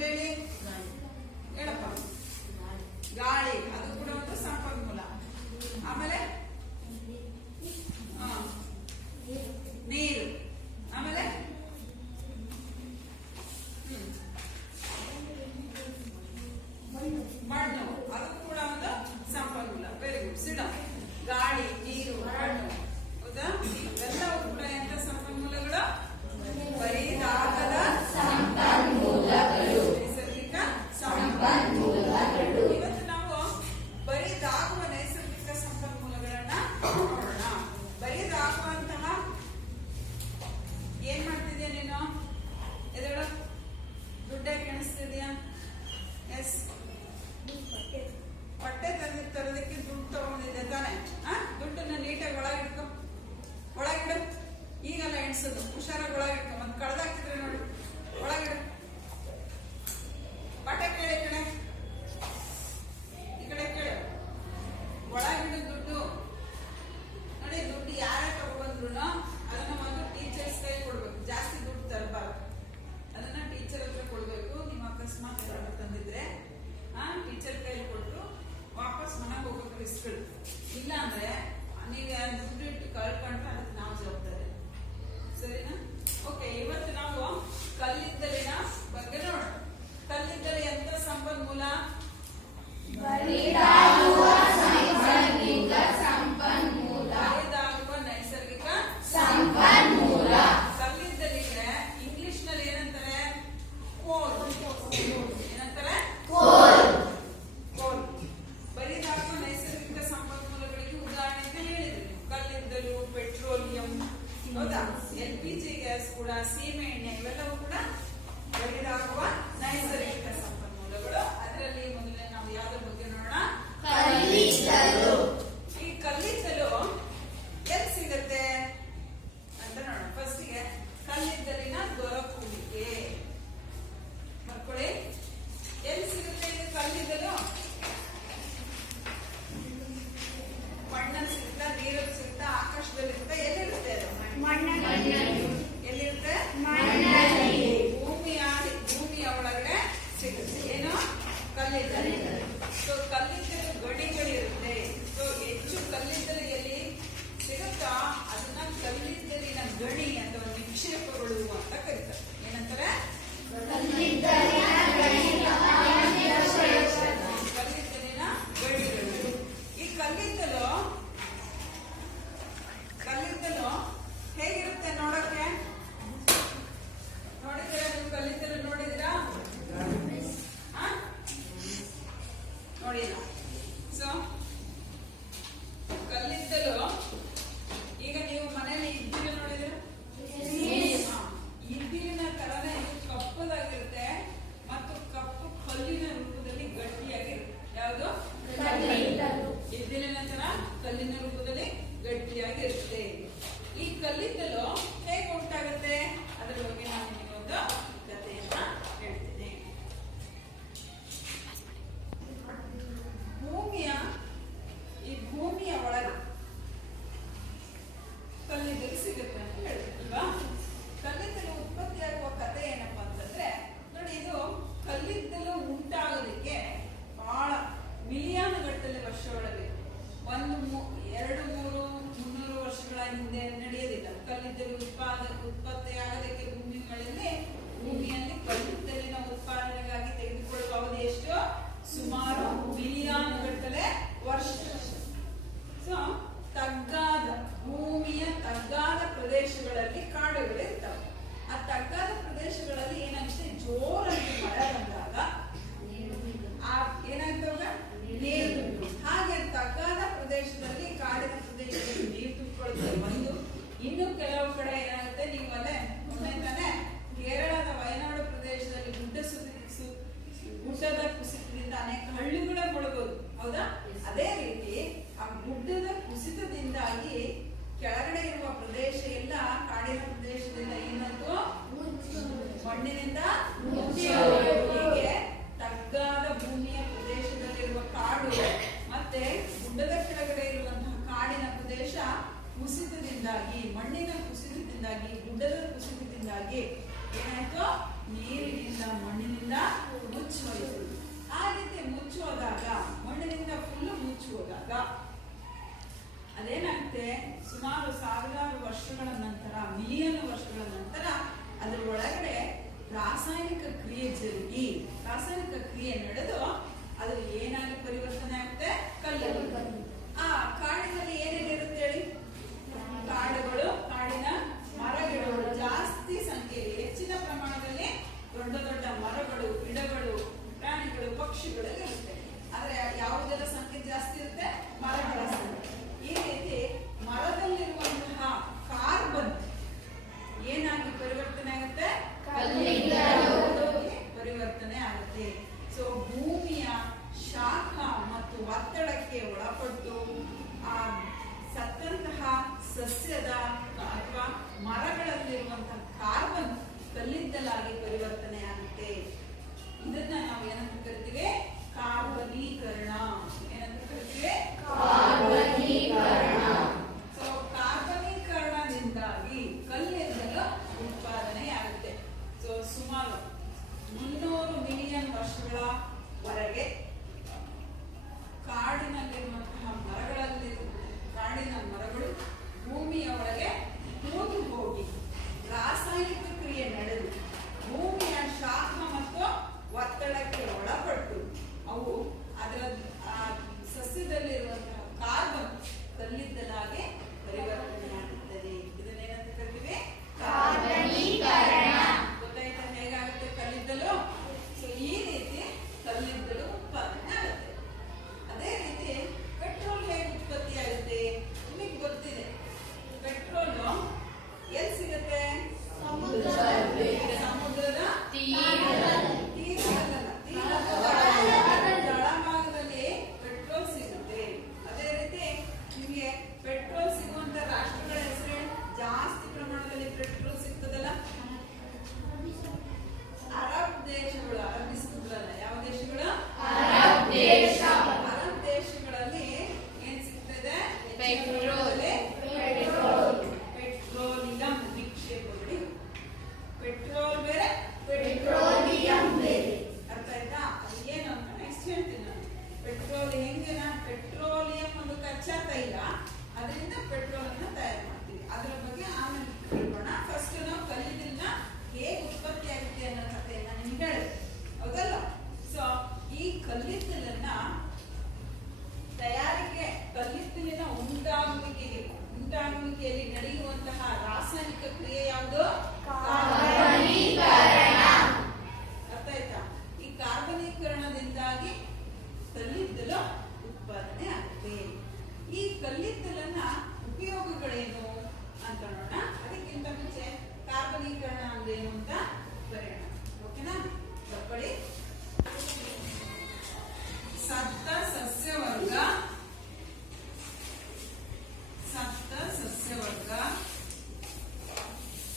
ಆಮೇಲೆ ಹೇಳಿ ಹೇಳಪ್ಪ. ಗಾಳಿ ಅದು ಕೂಡ ಒಂದು ಸಂಪನ್ಮೂಲ. ಆಮೇಲೆ ನೀರು. ಆಮೇಲೆ ಮಣ್ಣು ಅದು ಕೂಡ ಒಂದು ಸಂಪನ್ಮೂಲ. Very good. ಸಿಡ. ಗಾಳಿ, ನೀರು, ಮಣ್ಣು, ಹೌದಾ? ಇವೆಲ್ಲವೂ ಕೂಡ ಎಂತ ಸಂಪನ್ಮೂಲಗಳು? ಬರಿದಾಗದ ಸಂಪನ್ಮೂಲಗಳು, ನೈಸರ್ಗಿಕ ಸಂಪನ್ಮೂಲಗಳು. ಇವತ್ತು ನಾವು ಬರಿದಾಗುವ ನೈಸರ್ಗಿಕ ಸಂಪನ್ಮೂಲಗಳನ್ನ ನೋಡೋಣ. ಬರಿದಾಗುವಂತಹ ಏನ್ ಮಾಡ್ತಿದ್ಯಾ ನೀನು? ಎದಳು ದುಡ್ಡಾಗಿ ಕಾಣಿಸ್ತಿದ್ಯಾ? ಎಸ್, ಹೊಟ್ಟೆ ತರೋದಕ್ಕೆ ದುಡ್ಡು ತಗೊಂಡಿದ್ದೆ ತಾನೆ? ದುಡ್ಡನ್ನ ನೀಟಾಗಿ ಒಳಗಿಡ್ಕೊ, ಒಳಗಿಡು. ಈಗಲ್ಲ ಎಣಿಸೋದು, ಹುಷಾರಾಗಿ ಒಳಗಿಡ್ಕೊ. ಮತ್ತೆ ಕಳೆದಾಕ್ತಿದ್ರೆ ನೋಡಿ, ಒಳಗಿಡು. ಬಟ್ಟೆ ಕೇಳಿ ಈ ಕಡೆ, ಈ ಕಡೆ ಕೇಳು. ಒಳಗಿಡು ದುಡ್ಡು. ನೋಡಿ, ದುಡ್ಡು ಯಾರೇ ತಗೊಬಂದ್ರು ಅದನ್ನ ಒಂದು ಟೀಚರ್ಸ್ ಕೈ ಕೊಡ್ಬೇಕು. ಜಾಸ್ತಿ ದುಡ್ಡು ತರಬಾರ್ದು, ಅದನ್ನ ಟೀಚರ್ ಹತ್ರ ಕೊಡ್ಬೇಕು. ನೀವು ಅಕಸ್ಮಾತ್ ಏನಾದ್ರು ತಂದಿದ್ರೆ ಟೀಚರ್ ಕೈಲಿ ಕೊಟ್ಟು ವಾಪಸ್ ಮನೆಗೆ ಹೋಗೋಕೆ ಇಸ್ಕೊಳ್ಳಿ. ಇಲ್ಲ ಅಂದ್ರೆ ನೀವು ದುಡ್ಡು ಇಟ್ಟು ಕಳ್ಕೊಂಡ್ರೆ ಅದಕ್ಕೆ ನಾವು ಜವಾಬ್ದಾರಿ. ಸರಿನಾ? ಓಕೆ, ಇವತ್ತು ನಾವು ಕಲ್ಲಿದ್ದಲಿನ ಬಗ್ಗೆ ನೋಡೋಣ. ಕಲ್ಲಿದ್ದಲು ಎಂತ ಸಂಪನ್ಮೂಲ? ಬರಿದಾಗುವ ನೈಸರ್ಗಿಕ ಸಂಪನ್ಮೂಲ. ಕಲ್ಲಿದ್ದಲಿಗೆ ಇಂಗ್ಲಿಷ್ ನಲ್ಲಿ ಏನಂತಾರೆ? ಕೋಲ್. ಏನಂತಾರೆ? ಕೋಲ್. ಕೋಲ್. ಬರಿದಾಗುವ ನೈಸರ್ಗಿಕ ಸಂಪನ್ಮೂಲಗಳಿಗೆ ಉದಾಹರಣೆ ಅಂತ ಹೇಳಿದ್ರು. ಕಲ್ಲಿದ್ದಲು, ಪೆಟ್ರೋಲಿಯಂ, ಹೌದಾ? LPG ಗ್ಯಾಸ್ ಕೂಡ, ಸೀಮೆ ಎಣ್ಣೆ, ಇವೆಲ್ಲವೂ ಕೂಡ ಬರಿದಾಗುವ ನೈಸರ್ಗಿಕ ಸಂಪನ್ಮೂಲಗಳು. ಅದರಲ್ಲಿ ಮೊದಲೇ ನಾವು ಯಾವ್ದ್ರ ಬಗ್ಗೆ ನೋಡೋಣ? ಕಲ್ಲಿದ್ದಲು. ಈ ಕಲ್ಲಿದ್ದಲು ಎಲ್ಲಿ ಸಿಗುತ್ತೆ ಅಂತ ನೋಡೋಣ. ಫಸ್ಟ್ಗೆ ಕಲ್ಲಿದ್ದಲಿನ ದೊರಕುವಿಕೆ ಮಕ್ಕಳೇ. ಎಲ್ಲಿ ಸಿಗುತ್ತೆ ಇದು ಕಲ್ಲಿದ್ದಲು? ಮಣ್ಣಲ್ಲಿ ಸಿಗುತ್ತಾ, ನೀರಲ್ಲಿ ಸಿಗುತ್ತಾ, ಆಕಾಶದಲ್ಲಿ ಇರುತ್ತಾ? ಎಲ್ಲಿರುತ್ತೆ ಅದು? ಎಲ್ಲಿರುತ್ತೆ? ಭೂಮಿಯ ಒಳಗಡೆ ಸಿಗುತ್ತೆ. ಏನು? ಕಲ್ಲಿದ್ದಲು. ಸೊ ಕಲ್ಲಿದ್ದಲು ಗಣಿಗಳಿರುತ್ತೆ. ಸೊ ಹೆಚ್ಚು ಕಲ್ಲಿದ್ದಲು ಎಲ್ಲಿ ಸಿಗುತ್ತಾ ಅದನ್ನ ಕಲ್ಲಿದ್ದಲಿನ ಗಣಿ ಅಥವಾ ನಿಕ್ಷೇಪಗಳು ಅಂತ ಕರೀತಾರೆ. ಏನಂತಾರೆ? ಕಲ್ಲಿದ್ದಲಿನ ಗಣಿಗಳು. ಈ ಕಲ್ಲಿದ್ದಲು ಹೇಗಿರುತ್ತೆ ನೋಡಕ್ಕೆ? ನೋಡಿದ್ದೀರಾ ನೀವು? ಕಲ್ಲಿದ್ದಲು ನೋಡಿದಿರಾ? ನೋಡಿಲ್ಲ. ಸೊ ಕಲ್ಲಿದ್ದಲು ಈಗ ನೀವು ಮನೆಯಲ್ಲಿ ಇದ್ದಿಲು ನೋಡಿದಿರಾ? ಇದ್ದಿಲಿನ ತರನೇ ಇದು ಕಪ್ಪದಾಗಿರುತ್ತೆ ಮತ್ತು ಕಪ್ಪು ಕಲ್ಲಿನ ರೂಪದಲ್ಲಿ ಗಟ್ಟಿಯಾಗಿರುತ್ತೆ. ಯಾವುದು? ಇದ್ದಿಲಿನ ತರ ಕಲ್ಲಿನ ರೂಪದಲ್ಲಿ ಗಟ್ಟಿಯಾಗಿರುತ್ತೆ. ಈ ಕಲ್ಲಿದ್ದಲು ಹೇಗೆ ಉಂಟಾಗುತ್ತೆ ಅದರ ಬಗ್ಗೆ ನಾನು ನಿಮಗೆ ಒಂದು ಕಥೆಯನ್ನ ಹೇಳ್ತೀನಿ. ಭೂಮಿಯ ಒಳಗೆ ಕಲ್ಲಿದ್ದಲು ಸಿಗುತ್ತೆ ಅಂತ ಹೇಳ್ತೀವಲ್ವಾ? ಕಲ್ಲಿದ್ದಲು ಉತ್ಪತ್ತಿಯಾಗುವ ಕಥೆ ಏನಪ್ಪಾ ಅಂತಂದ್ರೆ, ನೋಡಿ, ಇದು ಕಲ್ಲಿದ್ದಲು ಉಂಟಾಗೋದಕ್ಕೆ ಬಹಳ ಮಿಲಿಯನ್ ಗಟ್ಟಲೆ ವರ್ಷ ಒಳಗೆ, 1, 2, 3, 300 ವರ್ಷಗಳ ಹಿಂದೆ ನಡೆಯೋದಿಲ್ಲ. ಕಲ್ಲಿದ್ದಲು ಉತ್ಪತ್ತಿಯಾಗೋದಕ್ಕೆ ಭೂಮಿಯಲ್ಲಿ ಕಲ್ಲಿದ್ದಲಿನ ಉತ್ಪಾದನೆಗಾಗಿ ತೆಗೆದುಕೊಳ್ಳುವ ಅವಧಿ ಎಷ್ಟು? ಸುಮಾರು ಮಿಲಿಯನ್ ಗಟ್ಟಲೆ ವರ್ಷ. ಸೊ ಭೂಮಿಯ ತಗ್ಗಾದ ಪ್ರದೇಶಗಳಲ್ಲಿ ಕಾಡುಗಳಿರ್ತವೆ. ಆ ತಗ್ಗಾದ ಪ್ರದೇಶಗಳಲ್ಲಿ ಏನಾಗುತ್ತೆ? ಜೋರಾಗಿ ಮಳೆ ಬಂದಾಗ ಏನಾಗ್ತವೆ? ನೀರು. ಹಾಗೆ ತಗ್ಗಾದ ಪ್ರದೇಶದಲ್ಲಿ, ಕಾಡಿನ ಪ್ರದೇಶದಲ್ಲಿ ನೀರು ತುಂಬಿಕೊಳ್ಳುತ್ತೆ ಒಂದು. ಇನ್ನು ಕೆಲವು ಕಡೆ ಏನಾಗುತ್ತೆ? ನೀವು ಅಲ್ಲೇ ಮೊನ್ನೆ ತಾನೆ ಕೇರಳದ ವಯನಾಡು ಪ್ರದೇಶದಲ್ಲಿ ಗುಡ್ಡದ ಕುಸಿತದಿಂದ ಅನೇಕ ಹಳ್ಳಿಗಳೇ ಮುಳುಗೋದು, ಹೌದಾ? ಅದೇ ರೀತಿ ಆ ಗುಡ್ಡದ ಕುಸಿತದಿಂದಾಗಿ ಕೆಳಗಡೆ ಇರುವ ಪ್ರದೇಶ ಎಲ್ಲ, ಕಾಡಿನ ಪ್ರದೇಶದಿಂದ ಏನಾಯ್ತು? ಮಣ್ಣಿನಿಂದ ಹೀಗೆ ತಗ್ಗಾದ ಭೂಮಿಯ ಪ್ರದೇಶದಲ್ಲಿರುವ ಕಾಡು ಮತ್ತೆ ಗುಡ್ಡದ ಕೆಳಗಡೆ ಇರುವಂತಹ ಕಾಡಿನ ಪ್ರದೇಶ ಕುಸಿತದಿಂದಾಗಿ, ಮಣ್ಣಿನ ಕುಸಿತದಿಂದಾಗಿ, ಗುಡ್ಡದ ಕುಸಿತದಿಂದಾಗಿ ಏನಾಯ್ತು? ನೀರಿನಿಂದ ಮಣ್ಣಿನಿಂದ ಮುಚ್ಚೋಯ್ತು. ಆ ರೀತಿ ಮುಚ್ಚೋದಾಗ ಮಣ್ಣಿನಿಂದ ಫುಲ್ ಮುಚ್ಚೋದಾಗ ಅದೇನಾಗುತ್ತೆ? ಸುಮಾರು ಸಾವಿರಾರು ವರ್ಷಗಳ ನಂತರ, ಮಿಲಿಯನ್ ವರ್ಷಗಳ ನಂತರ ಅದರ ಒಳಗಡೆ ರಾಸಾಯನಿಕ ಕ್ರಿಯೆ ಜರುಗಿ, ರಾಸಾಯನಿಕ ಕ್ರಿಯೆ ನಡೆದು ಅದು ಏನಾಗಿ ಪರಿವರ್ತನೆ ಆಗುತ್ತೆ? ಕಲ್ಲು. ಆ ಕಾಡಿನಲ್ಲಿ ಏನೇನಿರುತ್ತೆ ಹೇಳಿ? ಕಾಡುಗಳು, ಕಾಡಿನ ಮರಗಿಡಗಳು ಜಾಸ್ತಿ ಸಂಖ್ಯೆಯಲ್ಲಿ, ಹೆಚ್ಚಿನ ಪ್ರಮಾಣದಲ್ಲಿ ದೊಡ್ಡ ದೊಡ್ಡ ಮರಗಳು, ಗಿಡಗಳು, ಪ್ರಾಣಿಗಳು, ಪಕ್ಷಿಗಳು ಇರುತ್ತೆ. ಆದ್ರೆ ಯಾವುದರ ಸಂಖ್ಯೆ ಜಾಸ್ತಿ ಇರುತ್ತೆ? ಮರಗಳ ಸಂಖ್ಯೆ. ಈ ರೀತಿ ಮರದಲ್ಲಿರುವಂತಹ ಕಾರ್ಬನ್ ಏನಾಗಿ ಪರಿವರ್ತನೆ ಆಗುತ್ತೆ? ಪರಿವರ್ತನೆ ಆಗುತ್ತೆ. ಸೊ ಭೂಮಿಯ ಶಾಖ ಮತ್ತು ಒತ್ತಡಕ್ಕೆ ಒಳಪಟ್ಟು ಆ ಸತ್ತಂತಹ ಸಸ್ಯದ ಅಥವಾ ಮರಗಳಲ್ಲಿರುವಂತಹ ಕಾರ್ಬನ್ ಕಲ್ಲಿದ್ದಲಾಗಿ ಪರಿವರ್ತನೆ ಆಗುತ್ತೆ. ಇದನ್ನ ನಾವು ಏನಂತ ಕರಿತೀವಿ? ಕಾರ್ಬನೀಕರಣ. ಏನಂತ ಕರಿತೀವಿ? ಕಾರ್ಬನೀಕರಣ. ಸೊ ಕಾರ್ಬನೀಕರಣದಿಂದಾಗಿ ಕಲ್ಲಿದ್ದಲು ಉತ್ಪಾದನೆ ಆಗುತ್ತೆ. ಸೊ ಸುಮಾರು 300 ಮಿಲಿಯನ್ ವರ್ಷಗಳವರೆಗೆ ಕಾಡಿನಲ್ಲಿರುವಂತಹ ಕಾಡಿನ ಮರಗಳು ಭೂಮಿಯ ಒಳಗೆ ಹೂತು ಹೋಗಿ ರಾಸಾಯನಿಕ ಕ್ರಿಯೆ ನಡೆದು ಭೂಮಿಯ ಶಾಖ ಮತ್ತು ಒತ್ತಡಕ್ಕೆ ಒಳಪಟ್ಟು ಅವು ಅದರ ಸಸ್ಯದಲ್ಲಿರುವಂತಹ ಕಾರ್ಬನ್ ಕಲ್ಲಿದ್ದಲಾಗಿ ಪರಿವರ್ತನೆ ಆಗುತ್ತದೆ. ಇದನ್ನೇನಂತ ಕರಿತೀವಿ? ಕಾರ್ಬನೀಕರಣ. ಗೊತ್ತಾಯ್ತಾ ಹೇಗಾಗುತ್ತೆ ಕಲ್ಲಿದ್ದಲು? ಸೊ ಈ ರೀತಿ ಕಲ್ಲಿದ್ದಲು ಉತ್ಪಾದನೆ ಆಗುತ್ತೆ. ಅದೇ ರೀತಿ ಪೆಟ್ರೋಲ್ ಹೇಗೆ ಉತ್ಪತ್ತಿ ಆಗುತ್ತೆ? ನಿಮಗೆ ಗೊತ್ತಿದೆ. ಪೆಟ್ರೋಲ್ ಎಲ್ಲಿ ಸಿಗುತ್ತೆ? ಸಮುದ್ರದ ತಳಭಾಗದಲ್ಲಿ ಪೆಟ್ರೋಲ್ ಸಿಗುತ್ತೆ. ಅದೇ ರೀತಿ ನಿಮಗೆ ಪೆಟ್ರೋಲ್ ಸಿಗುವಂತ ರಾಷ್ಟ್ರಗಳ ಹೆಸರು ಜಾಸ್ತಿ ಪ್ರಮಾಣದಲ್ಲಿ ಪೆಟ್ರೋಲ್ ಸಿಗ್ತದಲ್ಲ? ಅರಬ್ ದೇಶಗಳು. ಅರಬಿಸ್ತಾರಲ್ಲ, ಯಾವ ದೇಶಗಳು? ಅರಬ್ ದೇಶಗಳಲ್ಲಿ ಏನ್ ಸಿಗ್ತದೆ? ಪೆಟ್ರೋಲಿಯಂ ನಿಕ್ಷೇಪಗಳು. ಪೆಟ್ರೋಲ್ ಬೇರೆ, ಪೆಟ್ರೋಲಿಯಂ ಬೇರೆ. ಅರ್ಥ ಆಯ್ತಾ? ಅದು ಏನು ಅಂತ ನೆಕ್ಸ್ಟ್ ಹೇಳ್ತೀನಿ ನಾನು. ಪೆಟ್ರೋಲ್ ಹೆಂಗೆನಾ? ಪೆಟ್ರೋಲಿಯಂ ಒಂದು ಕಚ್ಚಾ ತೈಲ, ಅದರಿಂದ ಪೆಟ್ರೋಲ್ ಅನ್ನ ತಯಾರು ಮಾಡ್ತೀವಿ. ಅದರ ಬಗ್ಗೆ ಆಮೇಲೆ ತಿಳ್ಕೊಳ್ಳೋಣ. ಫಸ್ಟ್ ನಾವು ಕಲ್ಲಿದ್ದಲನ್ನ ಹೇಗೆ ಉತ್ಪತ್ತಿ ಆಗುತ್ತೆ ಅನ್ನೋ ಕಥೆಯನ್ನ ನಿಮ್ಗೆ ಹೇಳಿದೆ, ಹೌದಲ್ಲ? ಸೊ ಈ ಕಲ್ಲಿದ್ದಲನ್ನ ತಯಾರಿಕೆ, ಕಲ್ಲಿದ್ದಲಿನ ಉಂಟಾಗುವಿಕೆಯಲ್ಲಿ ನಡೆಯುವಂತಹ ರಾಸಾಯನಿಕ ಕ್ರಿಯೆ ಯಾವುದು? ಕಾರ್ಬನೀಕರಣ. ಅರ್ಥ ಆಯ್ತಾ? ಈ ಕಾರ್ಬನೀಕರಣದಿಂದಾಗಿ ಕಲ್ಲಿದ್ದಲು ಉತ್ಪಾದನೆ ಆಗುತ್ತೆ. ಈ ಕಲ್ಲಿದ್ದಲನ್ನ ಉಪಯೋಗಗಳೇನು ಅಂತ ನೋಡೋಣ. ಅದಕ್ಕಿಂತ ಮುಂಚೆ ಕಾರ್ಬನೀಕರಣ ಅಂದ್ರೇನು ಅಂತ ಬರೆಯೋಣ. ಓಕೆನಾ? ಬರ್ಕೊಳ್ಳಿ. ಸತ್ತ ಸಸ್ಯವರ್ಗ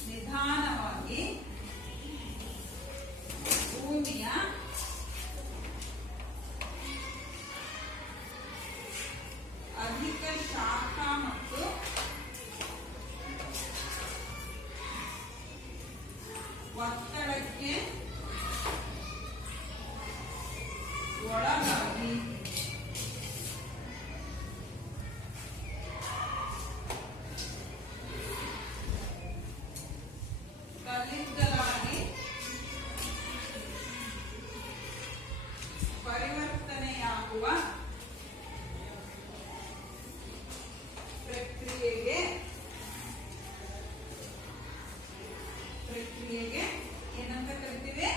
ನಿಧಾನವಾಗಿ ಭೂಮಿಯ ಅಧಿಕ ಶಾಖ ಮತ್ತು ಒತ್ತಡಕ್ಕೆ ಒಳಗಾಗಿ ಕಲ್ಲಿದ್ದಲಾಗಿ ಪರಿವರ್ತನೆಯಾಗುವ ಪ್ರಕ್ರಿಯೆಗೆ ಏನಂತ ಕರಿತೀವಿ?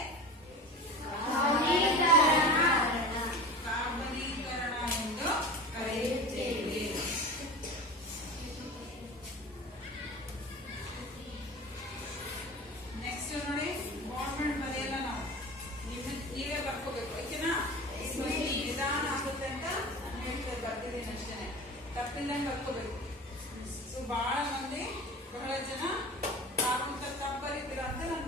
ಕಾರ್ಬನೀಕರಣ ಎಂದು ಕರೆಯುತ್ತೇವೆ. ನೆಕ್ಸ್ಟ್ ನೋಡಿ, ಗೌರ್ಮೆಂಟ್ ಬರೆಯಲ್ಲ, ನಾವು ನೀವೇ ಬರ್ಕೋಬೇಕು. ಓಕೆನಾ? ನಿಧಾನ ಆಗುತ್ತೆ ಅಂತ ನಾನು ಹೇಳ್ತೇನೆ, ಬರ್ತಿದ್ದೀನಿ ಅಷ್ಟೇನೆ, ತಪ್ಪಿಲ್ಲಂಗೆ ಬರ್ಕೋಬೇಕು. ಸೊ ಬಹಳ ಮಂದಿ, ಬಹಳ ಜನ ತಪ್ಪು ಬರೀತೀರ ಅಂತ ನಾನು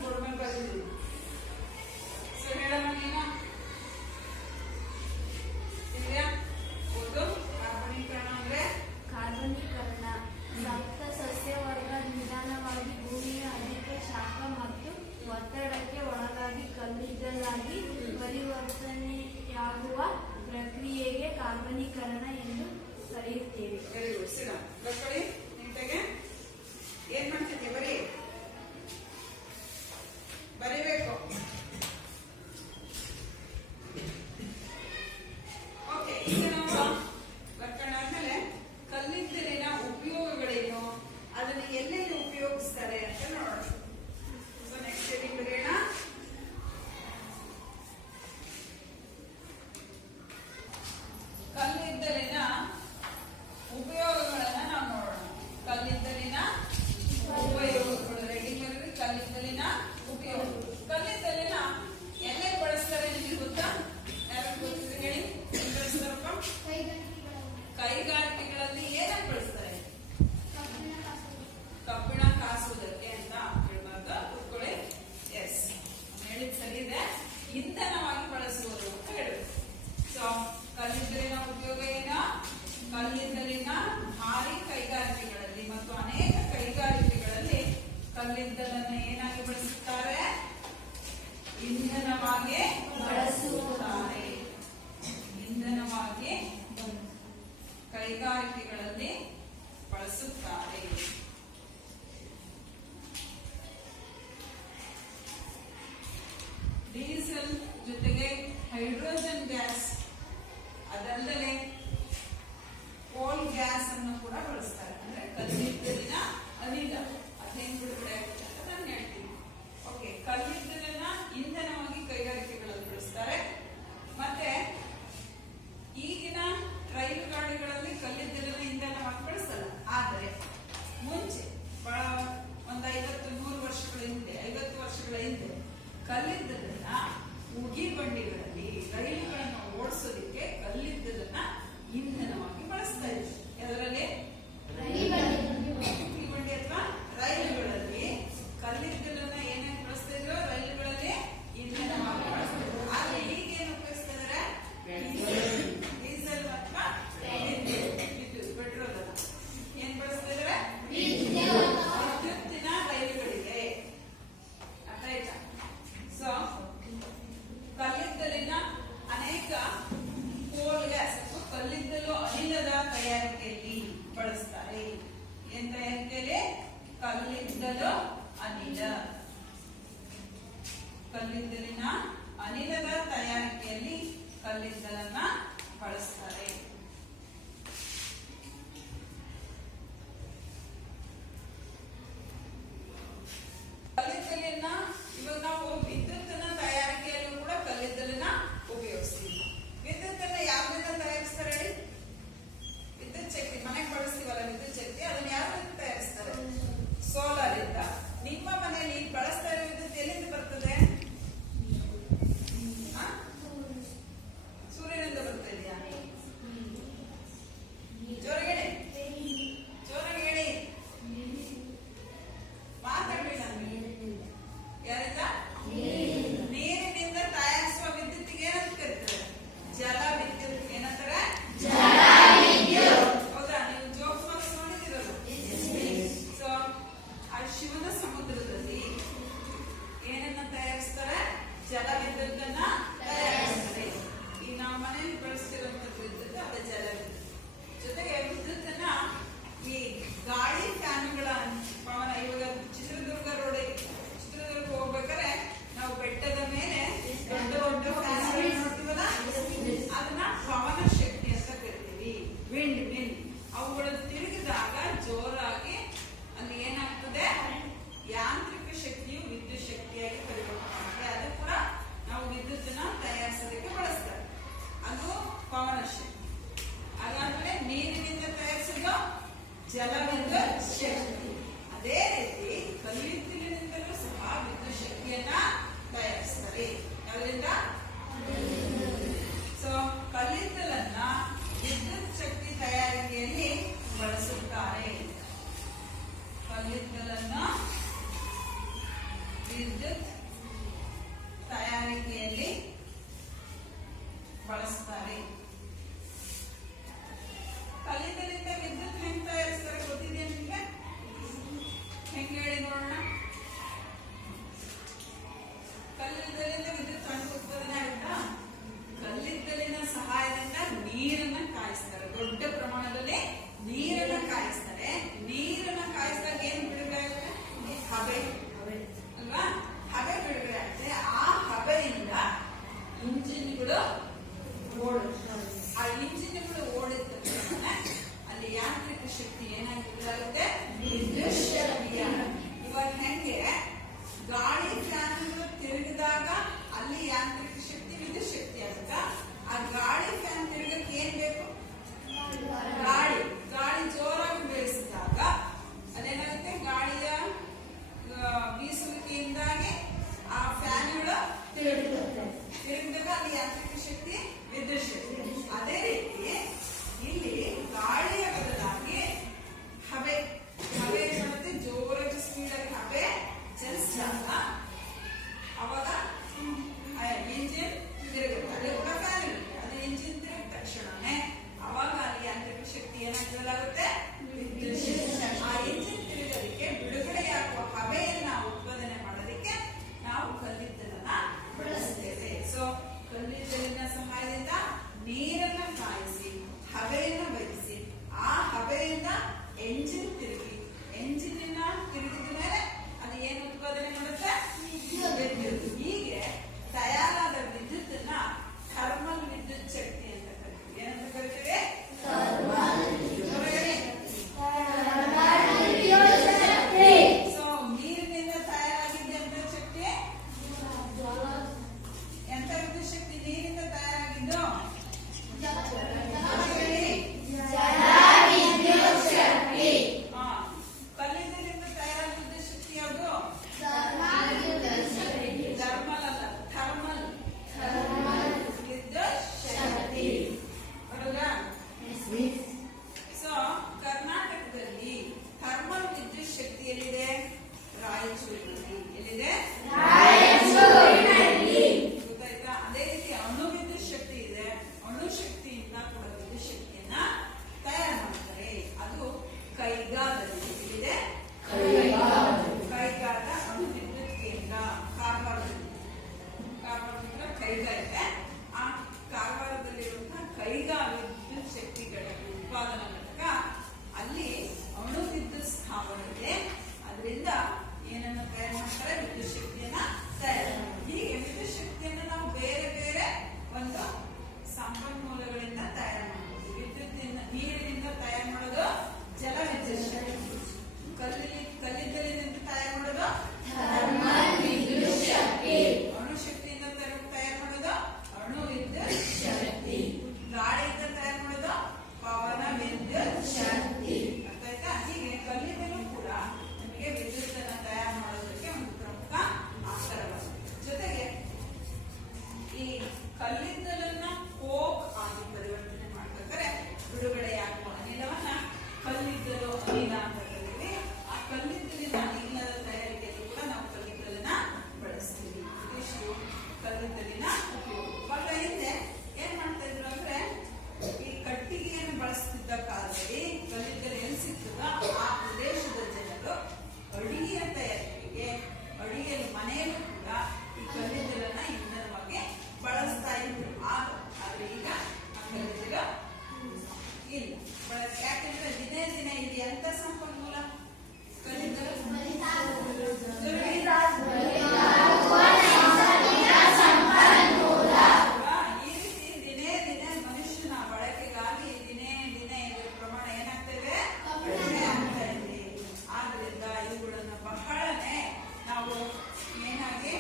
ಕಲ್ಲಿದ್ದಲನ್ನ ಉಗಿ ಬಂಡಿಗಳಲ್ಲಿ ರೈಲುಗಳನ್ನು ಓಡಿಸೋದಕ್ಕೆ ಕಲ್ಲಿದ್ದಲನ್ನ ಇಂಧನವಾಗಿ ಬಳಸ್ತಾ ಇದ್ರು. ಅದರಲ್ಲಿ ಉಗಿ ಬಂಡಿ ಅಥವಾ ರೈಲುಗಳಲ್ಲಿ ಕಲ್ಲಿದ್ದಲನ್ನ ಏನೇನು ಬಳಸ್ತಾ ಇದ್ರು? ರೈಲುಗಳಲ್ಲಿ ಇಂಧನವಾಗಿ ಬಳಸ್ತಾ ಇದ್ರು. ಆದ್ರೆ ಈಗೇನು ಉಪಯೋಗಿಸ್ತಾ ಇದಾರೆ? ಡೀಸೆಲ್ ಅಥವಾ ವಿದ್ಯುತ್ ಪೆಟ್ರೋಲ್ ಅಲ್ಲ, ಏನ್ ಬಳಸ್ತಾ ಇದಾರೆ? ವಿದ್ಯುತ್ತಿನ ರೈಲುಗಳಿದೆ. ಅರ್ಥ ಆಯ್ತಾ? ಸೊ ಕಲ್ಲಿದ್ದಲಿನ ಅನೇಕ ಕೋಲ್ ಗ್ಯಾಸ್ ಕಲ್ಲಿದ್ದಲು ಅನಿಲದ ತಯಾರಿಕೆಯಲ್ಲಿ ಬಳಸ್ತಾರೆ. ಏನ್ ತಯಾರಿಕೆಯಲ್ಲಿ? ಕಲ್ಲಿದ್ದಲು ಅನಿಲ. ಕಲ್ಲಿದ್ದಲಿನ ಅನಿಲದ ತಯಾರಿಕೆಯಲ್ಲಿ ಕಲ್ಲಿದ್ದಲನ್ನ ಬಳಸ್ತಾರೆ. ಕಲ್ಲಿದ್ದಲಿನ ಇವಾಗ ನಾವು ವಿದ್ಯುತ್ತಿನ ತಯಾರಿಕೆಯಲ್ಲೂ ಕೂಡ ಕಲ್ಲಿದ್ದಲಿನ ಉಪಯೋಗಿಸ್ತೀವಿ. ವಿದ್ಯುತ್ತನ್ನ ಯಾವ್ದನ್ನ ತಯಾರಿಸ್ತಾರೆ ಹೇಳಿ? ವಿದ್ಯುತ್ ಶಕ್ತಿ ಮನೆಗೆ ಬಳಸ್ತೀವಲ್ಲ ವಿದ್ಯುತ್ ಶಕ್ತಿ, ಅದನ್ನ ಯಾವ್ದನ್ನ ತಯಾರಿಸ್ತಾರೆ? ಸೋಲಾರ್ ಇಂದ. ನಿಮ್ಮ ಮನೆಯಲ್ಲಿ ಬಳಸ್ತಾ ಇರೋ ವಿದ್ಯುತ್ ಎಲ್ಲಿಂದ ಬರ್ತದೆ? ಸೂರ್ಯನಿಂದ ಬರ್ತಾ ಇದೆಯಾ? ಜೋರಾಗಿ ಹೇಳಿ, ಜೋರಾಗಿ ಹೇಳಿ, ಮಾತಾಡ್ಬೇಡ. ಯಾರಿಂದ? ನೀರಿನಿಂದ ತಯಾರಿಸುವ ವಿದ್ಯುತ್ತಿಗೆ ಏನಂತ ಕರೀತಾರೆ? ಜಲ ವಿದ್ಯುತ್. ಏನಂತಾರೆ? ಹೌದಾ? ನೀವು ಜೋಗ ನೋಡಿದಿರಲ್ಲ. ಸೊ ಆ ಶಿವನ ಸಮುದ್ರದಲ್ಲಿ ಏನನ್ನ ತಯಾರಿಸ್ತಾರೆ? ಜಲ ವಿದ್ಯುತ್ತನ್ನ ತಯಾರಿಸ್ತಾರೆ. ಈ ನಾವು ಮನೆಯಲ್ಲಿ ಬಳಸ್ತಿರುವಂತ ವಿದ್ಯುತ್ ಅದೇ ಜಲ ವಿದ್ಯುತ್. ಜೊತೆಗೆ ವಿದ್ಯುತ್ತನ್ನ ಈ ಗಾಳಿ ಫ್ಯಾನ್ಗಳ ಪವನ. ಇವಾಗ ಚಿತ್ರದುರ್ಗ ಹೋಗ್ಬೇಕಾದ್ರೆ ನಾವು ಬೆಟ್ಟದ ಮೇಲೆ ದೊಡ್ಡ ದೊಡ್ಡ ಫ್ಯಾನ್ ನೋಡ್ತೀವಲ್ಲ, ಅದನ್ನ ಪವನ ಶಕ್ತಿ ಅಂತ ಕರಿತೀವಿ. Wind mill. ಅವುಗಳು ತಿರುಗಿದಾಗ ಜೋರಾಗಿ ಅಲ್ಲಿ ಏನಾಗ್ತದೆ? ಯಾಂತ್ರಿಕ ಶಕ್ತಿಯು ವಿದ್ಯುತ್ ಶಕ್ತಿಯಾಗಿ ಪರಿವರ್ತನೆ. ಅದು ಕೂಡ ನಾವು ವಿದ್ಯುತ್ತನ್ನ ತಯಾರಿಸೋದಕ್ಕೆ ಬಳಸ್ತಾರೆ. ಅದು ಪವನ ಶಕ್ತಿ. ಅದಾದ್ಮೇಲೆ ನೀರಿನಿಂದ ತಯಾರಿಸಿದ ಜಲ ವಿದ್ಯುತ್ ಶಕ್ತಿ. ಅದೇ ರೀತಿ ಕಲ್ಲಿದ್ದಲಿನಿಂದಲೂ ಸಹ ವಿದ್ಯುತ್ ಶಕ್ತಿಯನ್ನ ತಯಾರಿಸ್ತಾರೆ. ಯಾವ್ದ್ರಿಂದ? ಸೊ ಕಲ್ಲಿದ್ದಲನ್ನ ವಿದ್ಯುತ್ ಶಕ್ತಿ ತಯಾರಿಕೆಯಲ್ಲಿ ಬಳಸುತ್ತಾರೆ. ಕಲ್ಲಿದ್ದಲನ್ನ ವಿದ್ಯುತ್ ತಯಾರಿಕೆಯಲ್ಲಿ ಬಳಸ್ತಾರೆ. ಕಲ್ಲಿದ್ದಲಿಂದ ವಿದ್ಯುತ್ ಹೆಂಗ್ ತಯಾರಿಸ್ತಾರೆ ಗೊತ್ತಿದೆಯಾ ನಿಮ್ಗೆ? ಹೆಂಗ್ ಹೇಳಿ ನೋಡೋಣ. ಕಲ್ಲಿದ್ದಲಿಂದ ವಿದ್ಯುತ್ ಉತ್ಪಾದನೆ ಆಗುತ್ತಾ? ಕಲ್ಲಿದ್ದಲಿನ ಸಹಾಯದಿಂದ ನೀರನ್ನ ಕಾಯಿಸ್ತಾರೆ. ದೊಡ್ಡ ಪ್ರಮಾಣದಲ್ಲಿ ನೀರನ್ನ ಕಾಯಿಸ್ತಾರೆ. ನೀರನ್ನ ಕಾಯಿಸಿದಾಗ ಏನ್ ಬಿಡುಗಡೆ ಆಗುತ್ತೆ? ಹಬೆ ಅಲ್ವಾ? ಹಬೆ ಬಿಡುಗಡೆ ಆಗುತ್ತೆ. ಆ ಹಬೆಯಿಂದ ಇಂಜಿನ್ಗಳು ಓಡುತ್ತೆ. ಆ ಇಂಜಿನ್ಗಳು ಓಡಿದ ತಕ್ಷಣ ಅಲ್ಲಿ ಕಾರವಾರದಿಂದ ಕೈಗಾ ಇದೆ. ಆ ಕಾರವಾರದಲ್ಲಿರುವಂತಹ ಕೈಗಾ ವಿದ್ಯುತ್ ಶಕ್ತಿಗಳ ಉತ್ಪಾದನಾ ಘಟಕ, ಅಲ್ಲಿ ಅಣು ವಿದ್ಯುತ್ ಸ್ಥಾವರ ಇದೆ. ಅದರಿಂದ ಏನನ್ನು ತಯಾರು ಮಾಡ್ತಾರೆ? ವಿದ್ಯುತ್ ಶಕ್ತಿಯನ್ನ ತಯಾರು ಮಾಡ್ತಾರೆ. ಹೀಗೆ ವಿದ್ಯುತ್ ಶಕ್ತಿಯನ್ನು ನಾವು ಬೇರೆ ಬೇರೆ ಒಂದು ಸಂಪನ್ಮೂಲಗಳಿಂದ ತಯಾರು ಮಾಡಬಹುದು. ವಿದ್ಯುತ್ತಿನ ನೀರಿನಿಂದ ತಯಾರು ಮಾಡೋದು ಜಲ ವಿದ್ಯುತ್ ಶಕ್ತಿ, ಕಲ್ಲಿದ್ದಲಿನಿಂದ ತಯಾರು ಮಾಡೋದು ಅಣು ಶಕ್ತಿಯಿಂದ ತಯಾರು ಮಾಡೋದು ಅಣು ವಿದ್ಯುತ್ ಶಕ್ತಿ, ಗಾಳಿಯಿಂದ ತಯಾರು ಮಾಡೋದು ಪವನ ವಿದ್ಯುತ್ ಶಕ್ತಿ. ಅರ್ಥ ಆಯ್ತಾ? ಹೀಗೆ ಕಲ್ಲಿದ್ದಲು ಕೂಡ ನಮಗೆ ವಿದ್ಯುತ್ ಅನ್ನ ತಯಾರು ಮಾಡೋದಕ್ಕೆ ಒಂದು ಪ್ರಮುಖ ಆಧಾರವಾಗಿದೆ. ಜೊತೆಗೆ ಈ ಕಲ್ಲಿದ್ದಲನ್ನ ಕೋಕ್ ಆಗಿ ಪರಿವರ್ತನೆ ಮಾಡಬೇಕಾದ್ರೆ ಬಿಡುಗಡೆಯಾಗುವ ಅನಿಲವನ್ನ ಕಲ್ಲಿದ್ದಲು ಅನಿಲ ಅಂತ ಕರೀತೀವಿ. ಆ ಕಲ್ಲಿದ್ದಲಿನ ಅನಿಲದ ತಯಾರಿಕೆಯಲ್ಲಿ ಕೂಡ ನಾವು ಕಲ್ಲಿದ್ದಲನ್ನ ಬಳಸ್ತೀವಿ. ಇದಿಷ್ಟು ಕಲ್ಲಿದ್ದಲಿನ ಉಪಯೋಗ. ಬಹಳ ಹಿಂದೆ ಏನ್ ಮಾಡ್ತಾ ಇದ್ರು ಅಂದ್ರೆ, ಈ ಕಟ್ಟಿಗೆಯನ್ನು ಬಳಸ್ತಿದ್ದ ಕಾಲದಲ್ಲಿ ಕಲ್ಲಿದ್ದಲು ಎಲ್ಲಿ ಸಿಗ್ತದ ಆ ಪ್ರದೇಶದ ಜನರು ಅಡಿಗೆಯ ತಯಾರಿಕೆಗೆ, ಅಡಿಗೆಯ ಮನೆಯಲ್ಲೂ ಕೂಡ ಈ ಕಲ್ಲಿದ್ದಲನ್ನ ಇಂಧನವಾಗಿ ಬಳಸ್ತಾ ಇದ್ರು. ಆದ್ರೆ ಈಗ ಆ ಕಲ್ಲಿದ್ದಲು ಇಲ್ಲ. ಯಾಕಂದ್ರೆ ದಿನೇ ದಿನೇ ಇಲ್ಲಿ ಎಂತ ಸಂಪನ್ಮೂಲ ಕಲ್ಲಿದ್ದಲು ಈ ರೀತಿ ದಿನೇ ದಿನೇ ಮನುಷ್ಯನ ಬಳಕೆಗಾಗಿ ದಿನೇ ದಿನೇ ಇದರ ಪ್ರಮಾಣ ಏನಾಗ್ತದೆ? ಕಡಿಮೆ ಆಗ್ತಾ ಇದೆ. ಆದ್ರಿಂದ ಇವುಗಳನ್ನು ಬಹಳನೇ ನಾವು ಏನಾಗಿ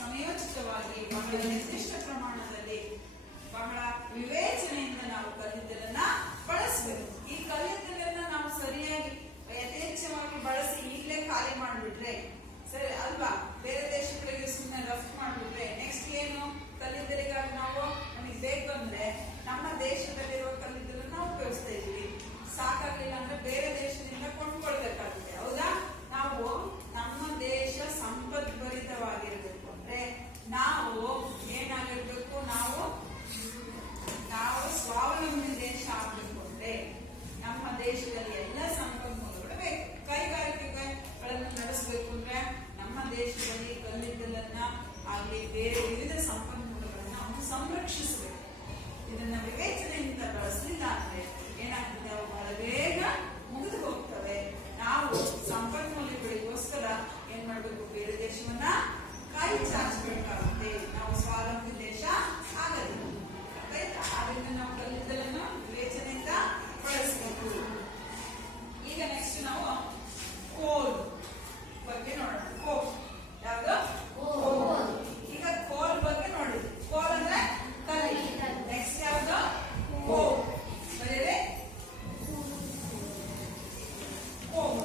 ಸಮಯೋಚಿತವಾಗಿ ಬಹಳ ನಿರ್ದಿಷ್ಟ ಪ್ರಮಾಣದಲ್ಲಿ ಬಹಳ ವಿವೇಚನೆಯಿಂದ ನಾವು ಕಲ್ಲಿದ್ದಲನ್ನ ಬಳಸಬೇಕು. ಈ ಕಲ್ಲಿದ್ದಲನ್ನ ನಾವು ಸರಿಯಾಗಿ ಯಥೇಚ್ಛವಾಗಿ ಬಳಸಿ ಈಗಲೇ ಖಾಲಿ ಮಾಡಿಬಿಟ್ರೆ ಸರಿ ಅಲ್ವಾ? ಬೇರೆ ದೇಶಗಳಿಗೆ ಸುಮ್ಮನೆ ರಫ್ತು ಮಾಡಿಬಿಟ್ರೆ ನೆಕ್ಸ್ಟ್ ಏನು? ಕಲ್ಲಿದ್ದಲಿಗಾಗಿ ನಮಗೆ ಬೇಕು ಅಂದ್ರೆ ನಮ್ಮ ದೇಶದಲ್ಲಿರುವ ಕಲ್ಲಿದ್ದಲನ್ನ ಉಪಯೋಗಿಸ್ತಾ ಇದೀವಿ. ಸಾಕಾಗ್ಲಿಲ್ಲ ಅಂದ್ರೆ ಬೇರೆ ದೇಶದಿಂದ ಕೊಂಡ್ಕೊಳ್ಬೇಕಾಗುತ್ತೆ. ಹೌದಾ? ನಾವು ನಮ್ಮ ದೇಶ ಸಂಪದ್ಭರಿತವಾಗಿರ್ಬೇಕು ಅಂದ್ರೆ ನಾವು ಏನಾಗಿರ್ಬೇಕು? ನಾವು ಸ್ವಾವಲಂಬಿ ದೇಶ ಆಗ್ಬೇಕು ಅಂದ್ರೆ ನಮ್ಮ ದೇಶದಲ್ಲಿ ಎಲ್ಲ ಸಂಪನ್ಮೂಲಗಳು ಬೇಕು. ಕೈಗಾರಿಕೆಗಳನ್ನು ನಡೆಸಬೇಕು ಅಂದ್ರೆ ನಮ್ಮ ದೇಶದಲ್ಲಿ ಕಲ್ಲಿದ್ದಲನ್ನ ಆಗಲಿ ಬೇರೆ ವಿವಿಧ ಸಂಪನ್ಮೂಲಗಳನ್ನ ನಾವು ಸಂರಕ್ಷಿಸಬೇಕು. ಇದನ್ನ ವಿವೇಚನೆಯಿಂದ ಬಳಸಲಿಲ್ಲ ಅಂದ್ರೆ ಏನಾಗ್ತದೆ? ಅವು ಬಹಳ ಬೇಗ ಮುಗಿದು ಹೋಗ್ತವೆ. ನಾವು ಸಂಪನ್ಮೂಲಗಳಿಗೋಸ್ಕರ ಏನ್ ಮಾಡ್ಬೇಕು? ಬೇರೆ ದೇಶವನ್ನ ಕೈ ಚಾಚಬೇಕಾಗುತ್ತೆ. ನಾವು ಸ್ವಾವಲಂಬಿ ದೇಶ ಆಗಲಿಲ್ಲ. ಆದ್ರಿಂದ ನಾವು ಕಲ್ಲಿದ್ದಲನ್ನು ವಿವೇಚನೆಯಿಂದ ಬಳಸಬೇಕು. ಈಗ ನೆಕ್ಸ್ಟ್ ನಾವು ಕೋಲ್ ಬಗ್ಗೆ ನೋಡೋಣ. ಕೋಲ್ ಯಾವುದು? ಈಗ ಕೋಲ್ ಬಗ್ಗೆ ನೋಡಿದ್ವಿ. ಕೋಲ್ ಅಂದ್ರೆ ಕಲ್ಲಿ. ನೆಕ್ಸ್ಟ್ ಯಾವುದು? ಕೋಲ್. ಬರೀರಿ ಕೋಲ್.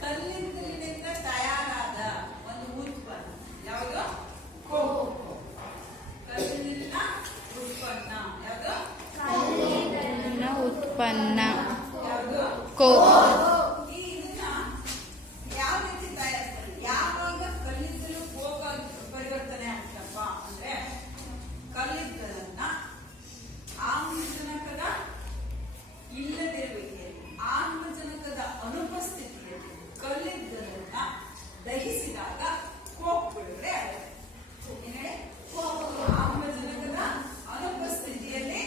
ಕಲ್ಲಿದ್ದಲಿನಿಂದ ತಯಾರಾದ ಒಂದು ಉತ್ಪನ್ನ ಯಾವುದು? ಕೋಕ್. ಕಲ್ಲಿದ್ದಲಿನ ಉತ್ಪನ್ನ ಯಾವುದು? ಉತ್ಪನ್ನ ಯಾವುದು? ಕೋಕ್. ಇದನ್ನ ಯಾವ ರೀತಿ ತಯಾರಿಸ್ತಾರೆ? ಯಾವಾಗ ಕಲ್ಲಿದ್ದಲು ಕೋಕ್ ಪರಿವರ್ತನೆ ಆಗ್ತಪ್ಪ ಅಂದ್ರೆ, ಕಲ್ಲಿದ್ದಲನ್ನ ಆಮ್ಲಜನಕದ ಇಲ್ಲದಿರುವಿಕೆಯಲ್ಲಿ, ಆಮ್ಲಜನಕದ ಅನುಪಸ್ಥಿತಿಯಲ್ಲಿ ಕಲ್ಲಿದ್ದಲನ್ನ ದಹಿಸಿದಾಗ ಕೋಕ್ ಬಿಡುಗಡೆ ಆಗುತ್ತೆ. ಆಮ್ಲಜನಕದ ಅನುಪಸ್ಥಿತಿಯಲ್ಲಿ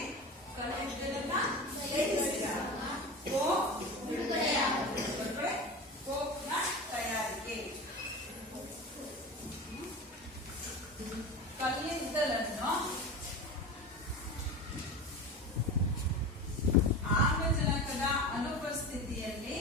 ಕಲ್ಲಿದ್ದಲನ್ನ ದಹಿಸಿದಾಗ ಕೋಕ್ ಬಿಡುಗಡೆ ಆಗುತ್ತೆ. ಕೋಕ್ನ ತಯಾರಿಕೆ. ಕಲ್ಲಿದ್ದಲನ್ನು ಆಮ್ಲಜನಕದ ಅನುಪಸ್ಥಿತಿಯಲ್ಲಿ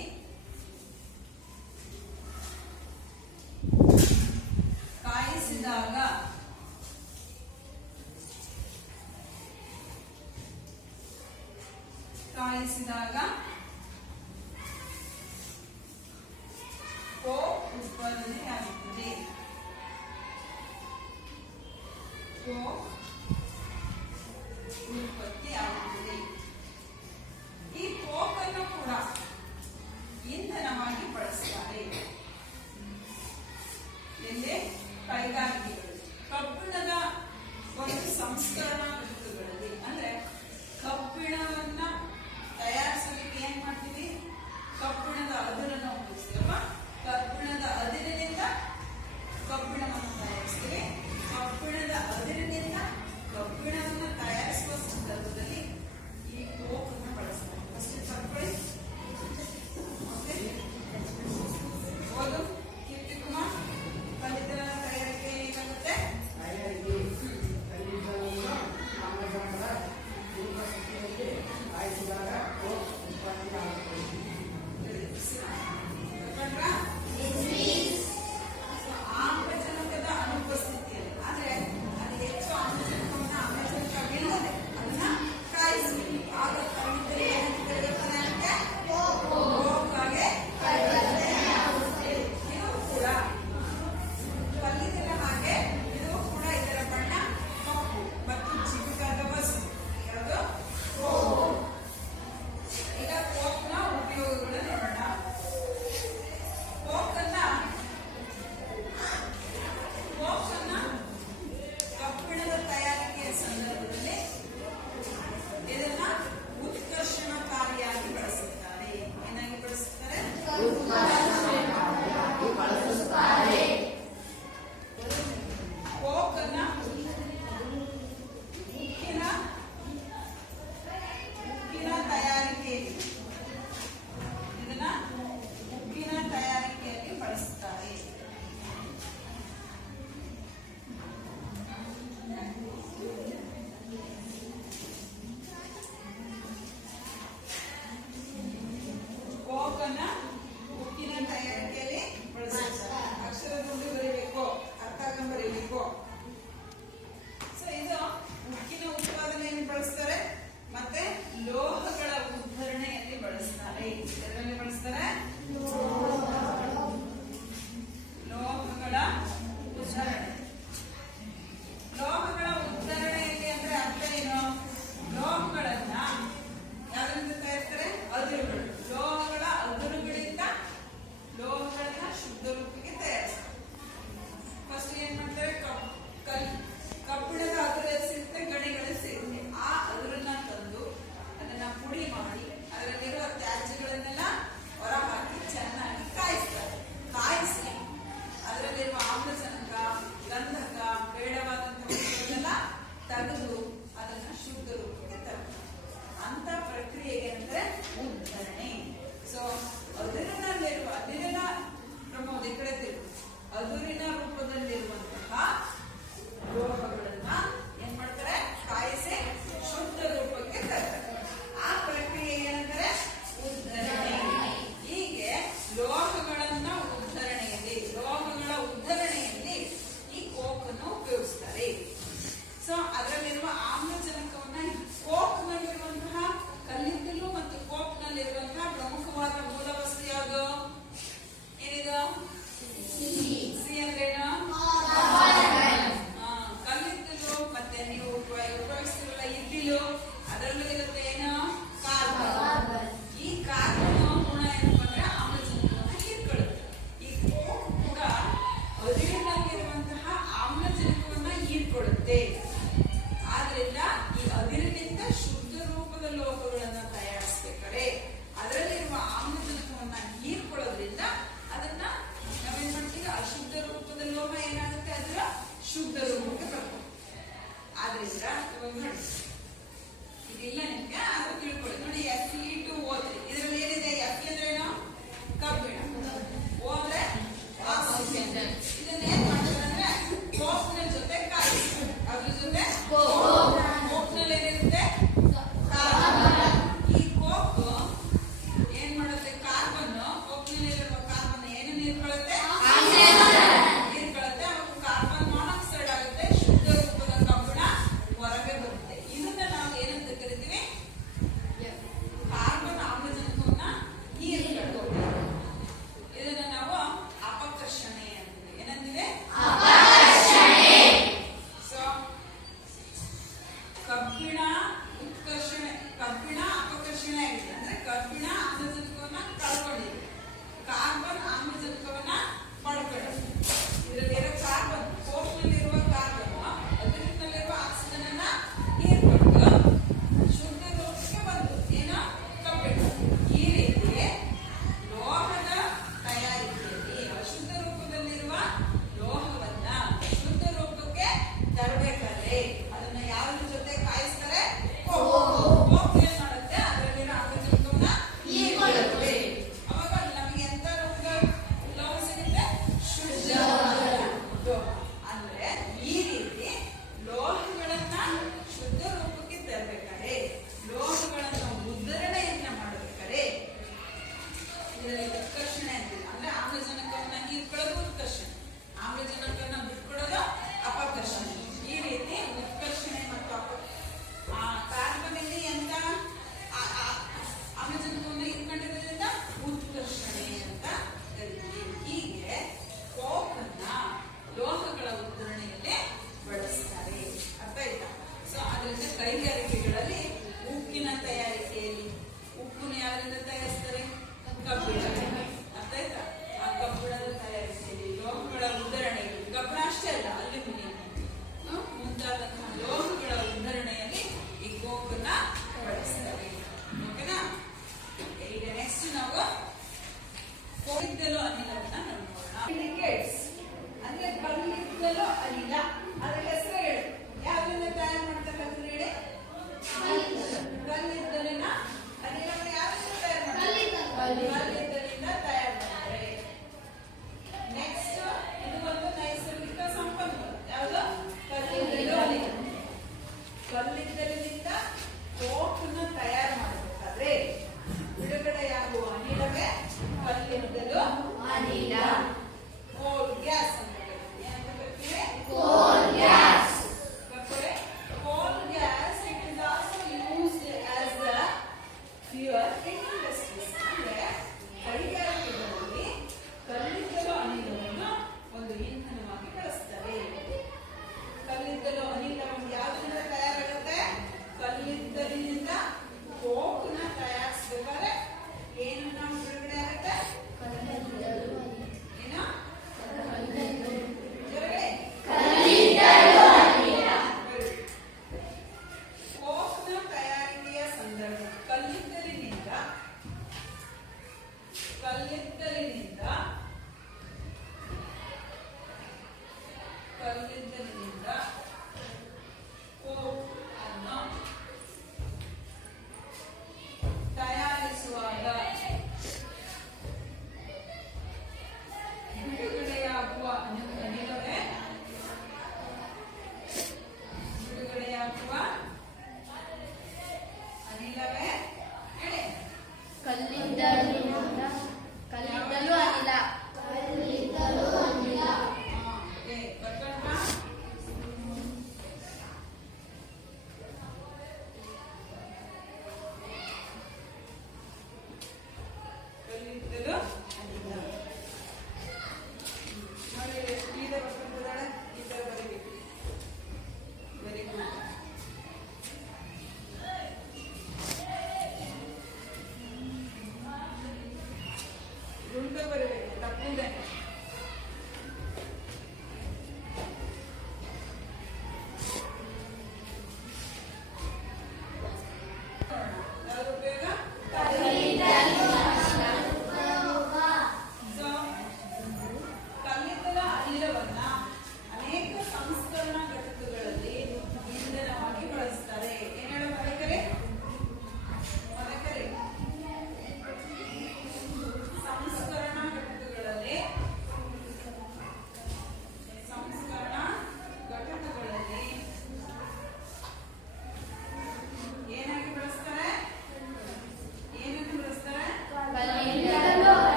ಕಾಯಿಸಿದಾಗ ಕೋಕ್ ಉತ್ಪಾದನೆಯಾಗುತ್ತದೆ. ಕೋಕ್ ಉತ್ಪತ್ತಿ ಆಗುತ್ತದೆ. ಈ ಕೋಕ್ ಅನ್ನು ಕೂಡ ಇಂಧನವಾಗಿ ಬಳಸ್ತಾರೆ. ಎಲ್ಲಿ? ಕೈಗಾರಿಕೆಗಳು. ಕಬ್ಬು ಸೊ ಅದರಲ್ಲಿರುವ ಆಮ್ಲಜನಕವನ್ನ ಕೋಕ್ನಲ್ಲಿರುವಂತಹ ಕಲ್ಲಿದ್ದಲು ಮತ್ತು ಕೋಕ್ನಲ್ಲಿರುವಂತಹ ಪ್ರಮುಖವಾದ ಮೂಲ ವಸ್ತು ಯಾವುದು? ಏನಿದು? ಸಿ ಅಂದ್ರೇನು? ಕಲ್ಲಿದ್ದಲು ಮತ್ತೆ ನೀವು ಉಪಯೋಗಿಸ್ತಿರಲ್ಲ ಇದ್ದಿಲು, ಅದರಲ್ಲೂ ಇರುತ್ತೆ ಏನು? ಕಾರ್ಬನ್. ಈ ಕಾರ್ಬನ್ ಗುಣ ಏನಪ್ಪ ಅಂದ್ರೆ ಆಮ್ಲಜನಕವನ್ನ ಹೀರ್ಕೊಳ್ಳುತ್ತೆ. ಈ ಕೋಕ್ ಕೂಡ ಅದಿರಿನಲ್ಲಿರುವಂತಹ ಆಮ್ಲಜನಕವನ್ನ ಹೀರ್ಕೊಳ್ಳುತ್ತೆ. ಆದ್ರಿಂದ ಈ ಅದಿರಿನಿಂದ ಶುದ್ಧ ರೂಪದ ಲೋಹಗಳನ್ನ ತಯಾರಿಸಬೇಕಾದ್ರೆ ಅದರಲ್ಲಿರುವ ಆಮ್ಲಜನಕವನ್ನ ಹೀರ್ಕೊಳ್ಳೋದ್ರಿಂದ ಅದನ್ನ ನಾವೇನ್ ಮಾಡ್ತೀವಿ? ಅಶುದ್ಧ ರೂಪದ ಲೋಹ ಏನಾಗುತ್ತೆ? ಅದರ ಶುದ್ಧ ರೂಪಕ್ಕೆ ಬರ್ತದೆ. ಆದ್ರಿಂದ ಇವಾಗ ನೋಡಿ ಇದಿಲ್ಲ ನಿಮ್ಗೆ, ಅದು ತಿಳ್ಕೊಳ್ಳಿ. ನೋಡಿ Fe2O3 ಇದರಲ್ಲಿ ಏನಿದೆ? Fe ಅಂದ್ರೇನು? ಕಬ್ಬಿಣ. O ಅಂದ್ರೆ ಆಕ್ಸಿಜನ್. ಇದನ್ನ ಏನ್ ಮಾಡ್ತಾರೆ ಅಂದ್ರೆ ಕೋಕ್ನ ಜೊತೆ ಕಾಯಿಸ್ತಾರೆ. ಅದ್ರ ಜೊತೆ ಕೋಕ್ನಲ್ಲಿ ಏನಿರುತ್ತೆ? ಕಾರ್ಬನ್. ಈ ಕೋಕ್ ಏನ್ ಮಾಡುತ್ತೆ? ಕಾರ್ಬನ್ ಕೋಕ್ನಲ್ಲಿರುವ ಕಾರ್ಬನ್ ಏನನ್ನ ಹೀರ್ಕೊಳ್ಳುತ್ತೆ? ಹೀರ್ಕೊಳ್ಳುತ್ತೆ. ಅವಾಗ ಕಾರ್ಬನ್ ಮಾನಾಕ್ಸೈಡ್ ಆಗುತ್ತೆ. ಶುದ್ಧ ರೂಪದ ಕಬ್ಬಿಣ ಹೊರಗೆ ಬರುತ್ತೆ. ಇದನ್ನ ನಾವು ಏನಂತ ಕರಿತೀವಿ? ಕಾರ್ಬನ್ ಆಮ್ಲಜನಕವನ್ನ ಹೀರ್ಕೊಳ್ಳೋದು.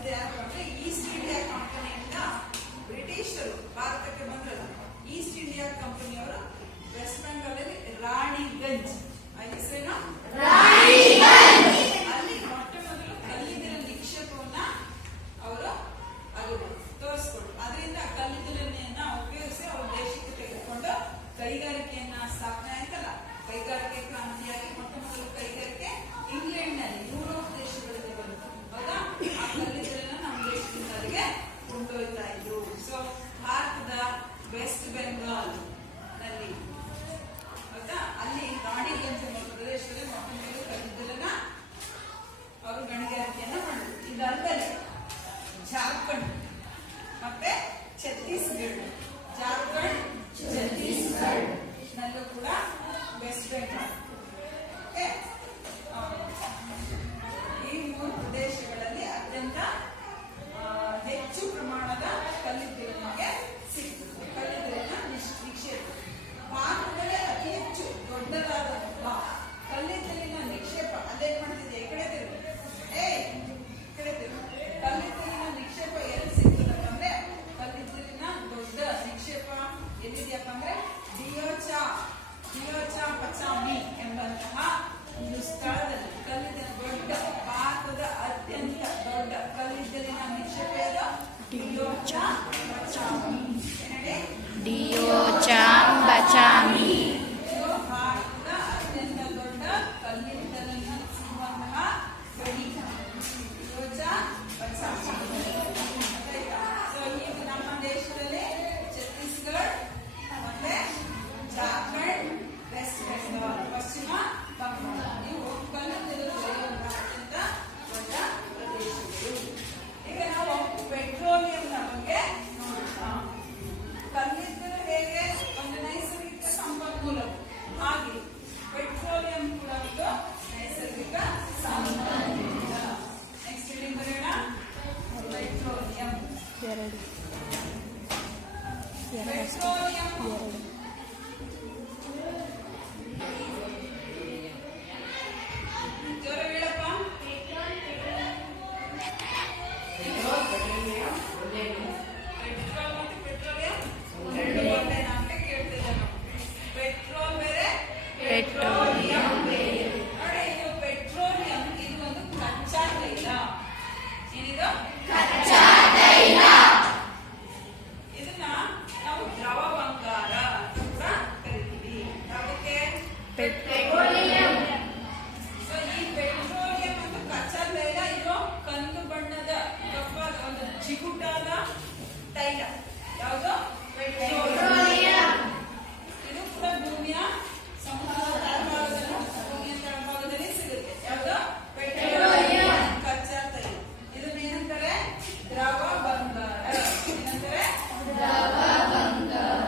ಬಂದಿದ್ದು ಯಾರು ಅಂದ್ರೆ ಈಸ್ಟ್ ಇಂಡಿಯಾ ಕಂಪನಿಯಿಂದ ಬ್ರಿಟಿಷರು ಭಾರತಕ್ಕೆ ಬಂದ್ರಲ್ಲ, ಈಸ್ಟ್ ಇಂಡಿಯಾ ಕಂಪನಿಯವರು ವೆಸ್ಟ್ ಬೆಂಗಾಲಲ್ಲಿ ರಾಣಿಗಂಜ್ ಹೆಸರೇನು ಅಲ್ಲಿ ಮೊಟ್ಟ ಮೊದಲು ಕಲ್ಲಿದ್ದಲ ನಿಕ್ಷೇಪವನ್ನ ಅವರು ಅದು ತೋರಿಸ್ಕೊಟ್ರು. ಅದರಿಂದ ಕಲ್ಲಿದ್ದಲನ್ನ ಉಪಯೋಗಿಸಿ ಅವ್ರ ದೇಶಕ್ಕೆ ತೆಗೆದುಕೊಂಡು ಕೈಗಾರಿಕೆಯನ್ನ ಸ್ಥಾಪನೆ ಆಯ್ತಲ್ಲ, ಕೈಗಾರಿಕೆ ಕ್ರಾಂತಿಯಾಗಿ ಮೊಟ್ಟ ಮೊದಲು ಕೈಗಾರಿಕೆ ಇಂಗ್ಲೆಂಡ್ ನಲ್ಲಿ ಯುರೋಪ್ ದೇಶಗಳಲ್ಲಿ ಬಂತು. ಹೌದಾ? ಆ ಕಲ್ಲಿದ್ದಲನ್ನ ನಮ್ಮ ದೇಶದಿಂದ ಅಲ್ಲಿಗೆ ಕೊಂಡೊಯ್ತಾ ಇದ್ರು. ಸೊ ಭಾರತದ ವೆಸ್ಟ್ ಬೆಂಗಾಲ್ ನಲ್ಲಿ ಹೌದಾ, ಅಲ್ಲಿ ರಾಣಿಗಂಜ್ ಎಂಬ ಪ್ರದೇಶದಲ್ಲಿ ಮೊಟ್ಟ ಮೊದಲು ಕಲ್ಲಿದ್ದಲನ್ನ ಅವರು ಗಣಿಗಾರಿಕೆಯನ್ನ ಮಾಡಿದ್ರು. ಇದಲ್ಲದೆ ಜಾರ್ಖಂಡ್ ಮತ್ತೆ ಛತ್ತೀಸ್ಗಢ, ಜಾರ್ಖಂಡ್ ಛತ್ತೀಸ್ಗಢ ನಲ್ಲೂ ಕೂಡ ವೆಸ್ಟ್ ಬೆಂಗಾಲ್ ಈ ಮೂರು ಪ್ರದೇಶಗಳಲ್ಲಿ ಅತ್ಯಂತ ಹೆಚ್ಚು ಪ್ರಮಾಣದ ಕಲ್ಲಿದ್ದಲಿಗೆ ಸಿಕ್ಕಿತು. ಕಲ್ಲಿದ್ದಲಿನ ನಿಕ್ಷೇಪ ಭಾರತದಲ್ಲೇ ಅತಿ ಹೆಚ್ಚು ದೊಡ್ಡದಾದ ಕಲ್ಲಿದ್ದಲಿನ ನಿಕ್ಷೇಪ ಅಲ್ಲೇನ್ ಮಾಡ್ತಿದ್ದೆ, ಈ ಕಡೆ ತಿರುಗು, ಈ ಕಡೆ ತಿರುಗು. ಕಲ್ಲಿದ್ದಲಿನ ನಿಕ್ಷೇಪ ಎಲ್ಲಿ ಸಿಗ್ತದಪ್ಪ ಅಂದ್ರೆ, ಕಲ್ಲಿದ್ದಲಿನ ದೊಡ್ಡ ನಿಕ್ಷೇಪ ಎಲ್ಲಿದೆಯಪ್ಪ ಅಂದ್ರೆ ಡಿಯೋಚಾ ಪಚಾಮಿ ಎಂಬಂತಹ ಒಂದು ಸ್ಥಳದಲ್ಲಿ ಕಲ್ಲಿದ್ದಲ ದೊಡ್ಡ ಭಾರತದ ಅತ್ಯಂತ ದೊಡ್ಡ ಕಲ್ಲಿದ್ದಲಿನ ನಿಕ್ಷೇಪ ಡಿಯೋಚಾ ಪಚಾಮಿ. ಡಿಯೋಚಾಂಬಚಾಮಿ ಭಾರತದ ಅತ್ಯಂತ ದೊಡ್ಡ ಕಲ್ಲಿದ್ದಲಿನ ಸಿಗುವಂತಹ ಗಡಿ ಡಿಯೋಚಾ ಪಚಾಮಿ. ಸೊ ಈಗ ನಮ್ಮ ದೇಶದಲ್ಲಿ ಛತ್ತೀಸ್ಗಢ ಮತ್ತೆ ಜಾರ್ಖಂಡ್, ವೆಸ್ಟ್ ಬೆಂಗಾಲ್, ಪಶ್ಚಿಮ ಬಂಗಾಳ ಇವು ಕಲ್ಲಿದ್ದಲು ದೊರೆಯುವಂತಹ ಅತ್ಯಂತ ದೊಡ್ಡ ಪ್ರದೇಶಗಳು. ಈಗ ನಾವು ಪೆಟ್ರೋಲಿಯಂನ ಬಗ್ಗೆ ನೋಡೋಣ. ಕಲ್ಲಿದ್ದಲು ಹೇಗೆ ಒಂದು ನೈಸರ್ಗಿಕ ಸಂಪನ್ಮೂಲವು, ಹಾಗೆ ಪೆಟ್ರೋಲಿಯಂ ಕೂಡ ಒಂದು ನೈಸರ್ಗಿಕ ಸಂಪನ್ಮೂಲ. ನೆಕ್ಸ್ಟ್ ಹೇಳಿ ಬರೋಣ, ಪೆಟ್ರೋಲಿಯಂ. ಪೆಟ್ರೋಲಿಯಂ ಜೋರ ಹೇಳಪ್ಪ. ಪೆಟ್ರೋಲ್ ಮತ್ತು ಪೆಟ್ರೋಲಿಯಂ ಎರಡು ಒಂದೇ ಅಂತ ಕೇಳ್ತಿದ್ದೆ ನಾವು. ಪೆಟ್ರೋಲ್ ಬೇರೆ, ಪೆಟ್ರೋಲಿಯಂ ಬೇರೆ. ನೋಡಿ, ಇದು ಪೆಟ್ರೋಲಿಯಂ ಇದು ಒಂದು ಕಚ್ಚಾ ತೈಲ. ಏನಿದು ಕಚ್ಚಾ ತೈಲ. ಇದನ್ನ ನಾವು ದ್ರವ ಬಂಗಾರ ಅಂತ ಕೂಡ ಕರಿತೀವಿ. ಯಾವುದಕ್ಕೆ? ಪೆಟ್ರೋಲಿಯಂ. ಸೊ ಈ ಪೆಟ್ರೋಲಿಯಂ ಒಂದು ಕಚ್ಚಾ ತೈಲ, ಇದು ಕಂದು ಬಣ್ಣದ ಕಪ್ಪಾದ ಒಂದು ಚಿಗುಟಾದ ತೈಲ. ಯಾವುದು? ಪೆಟ್ರೋಲಿಯಂ. ಇದು ಕೂಡ ಭೂಮಿಯ ಸಮುದ್ರದ ತಳಭಾಗದಲ್ಲಿ, ಭೂಮಿಯ ತಳಭಾಗದಲ್ಲಿ ಸಿಗುತ್ತೆ. ಯಾವುದು? ಪೆಟ್ರೋಲಿಯಂ ಕಚ್ಚಾ ತೈಲ. ಇದನ್ನ ಏನಂತಾರೆ? ದ್ರವ ಬಂಗಾರ. ಏನಂತಾರೆ? ದ್ರವ ಬಂಗಾರ.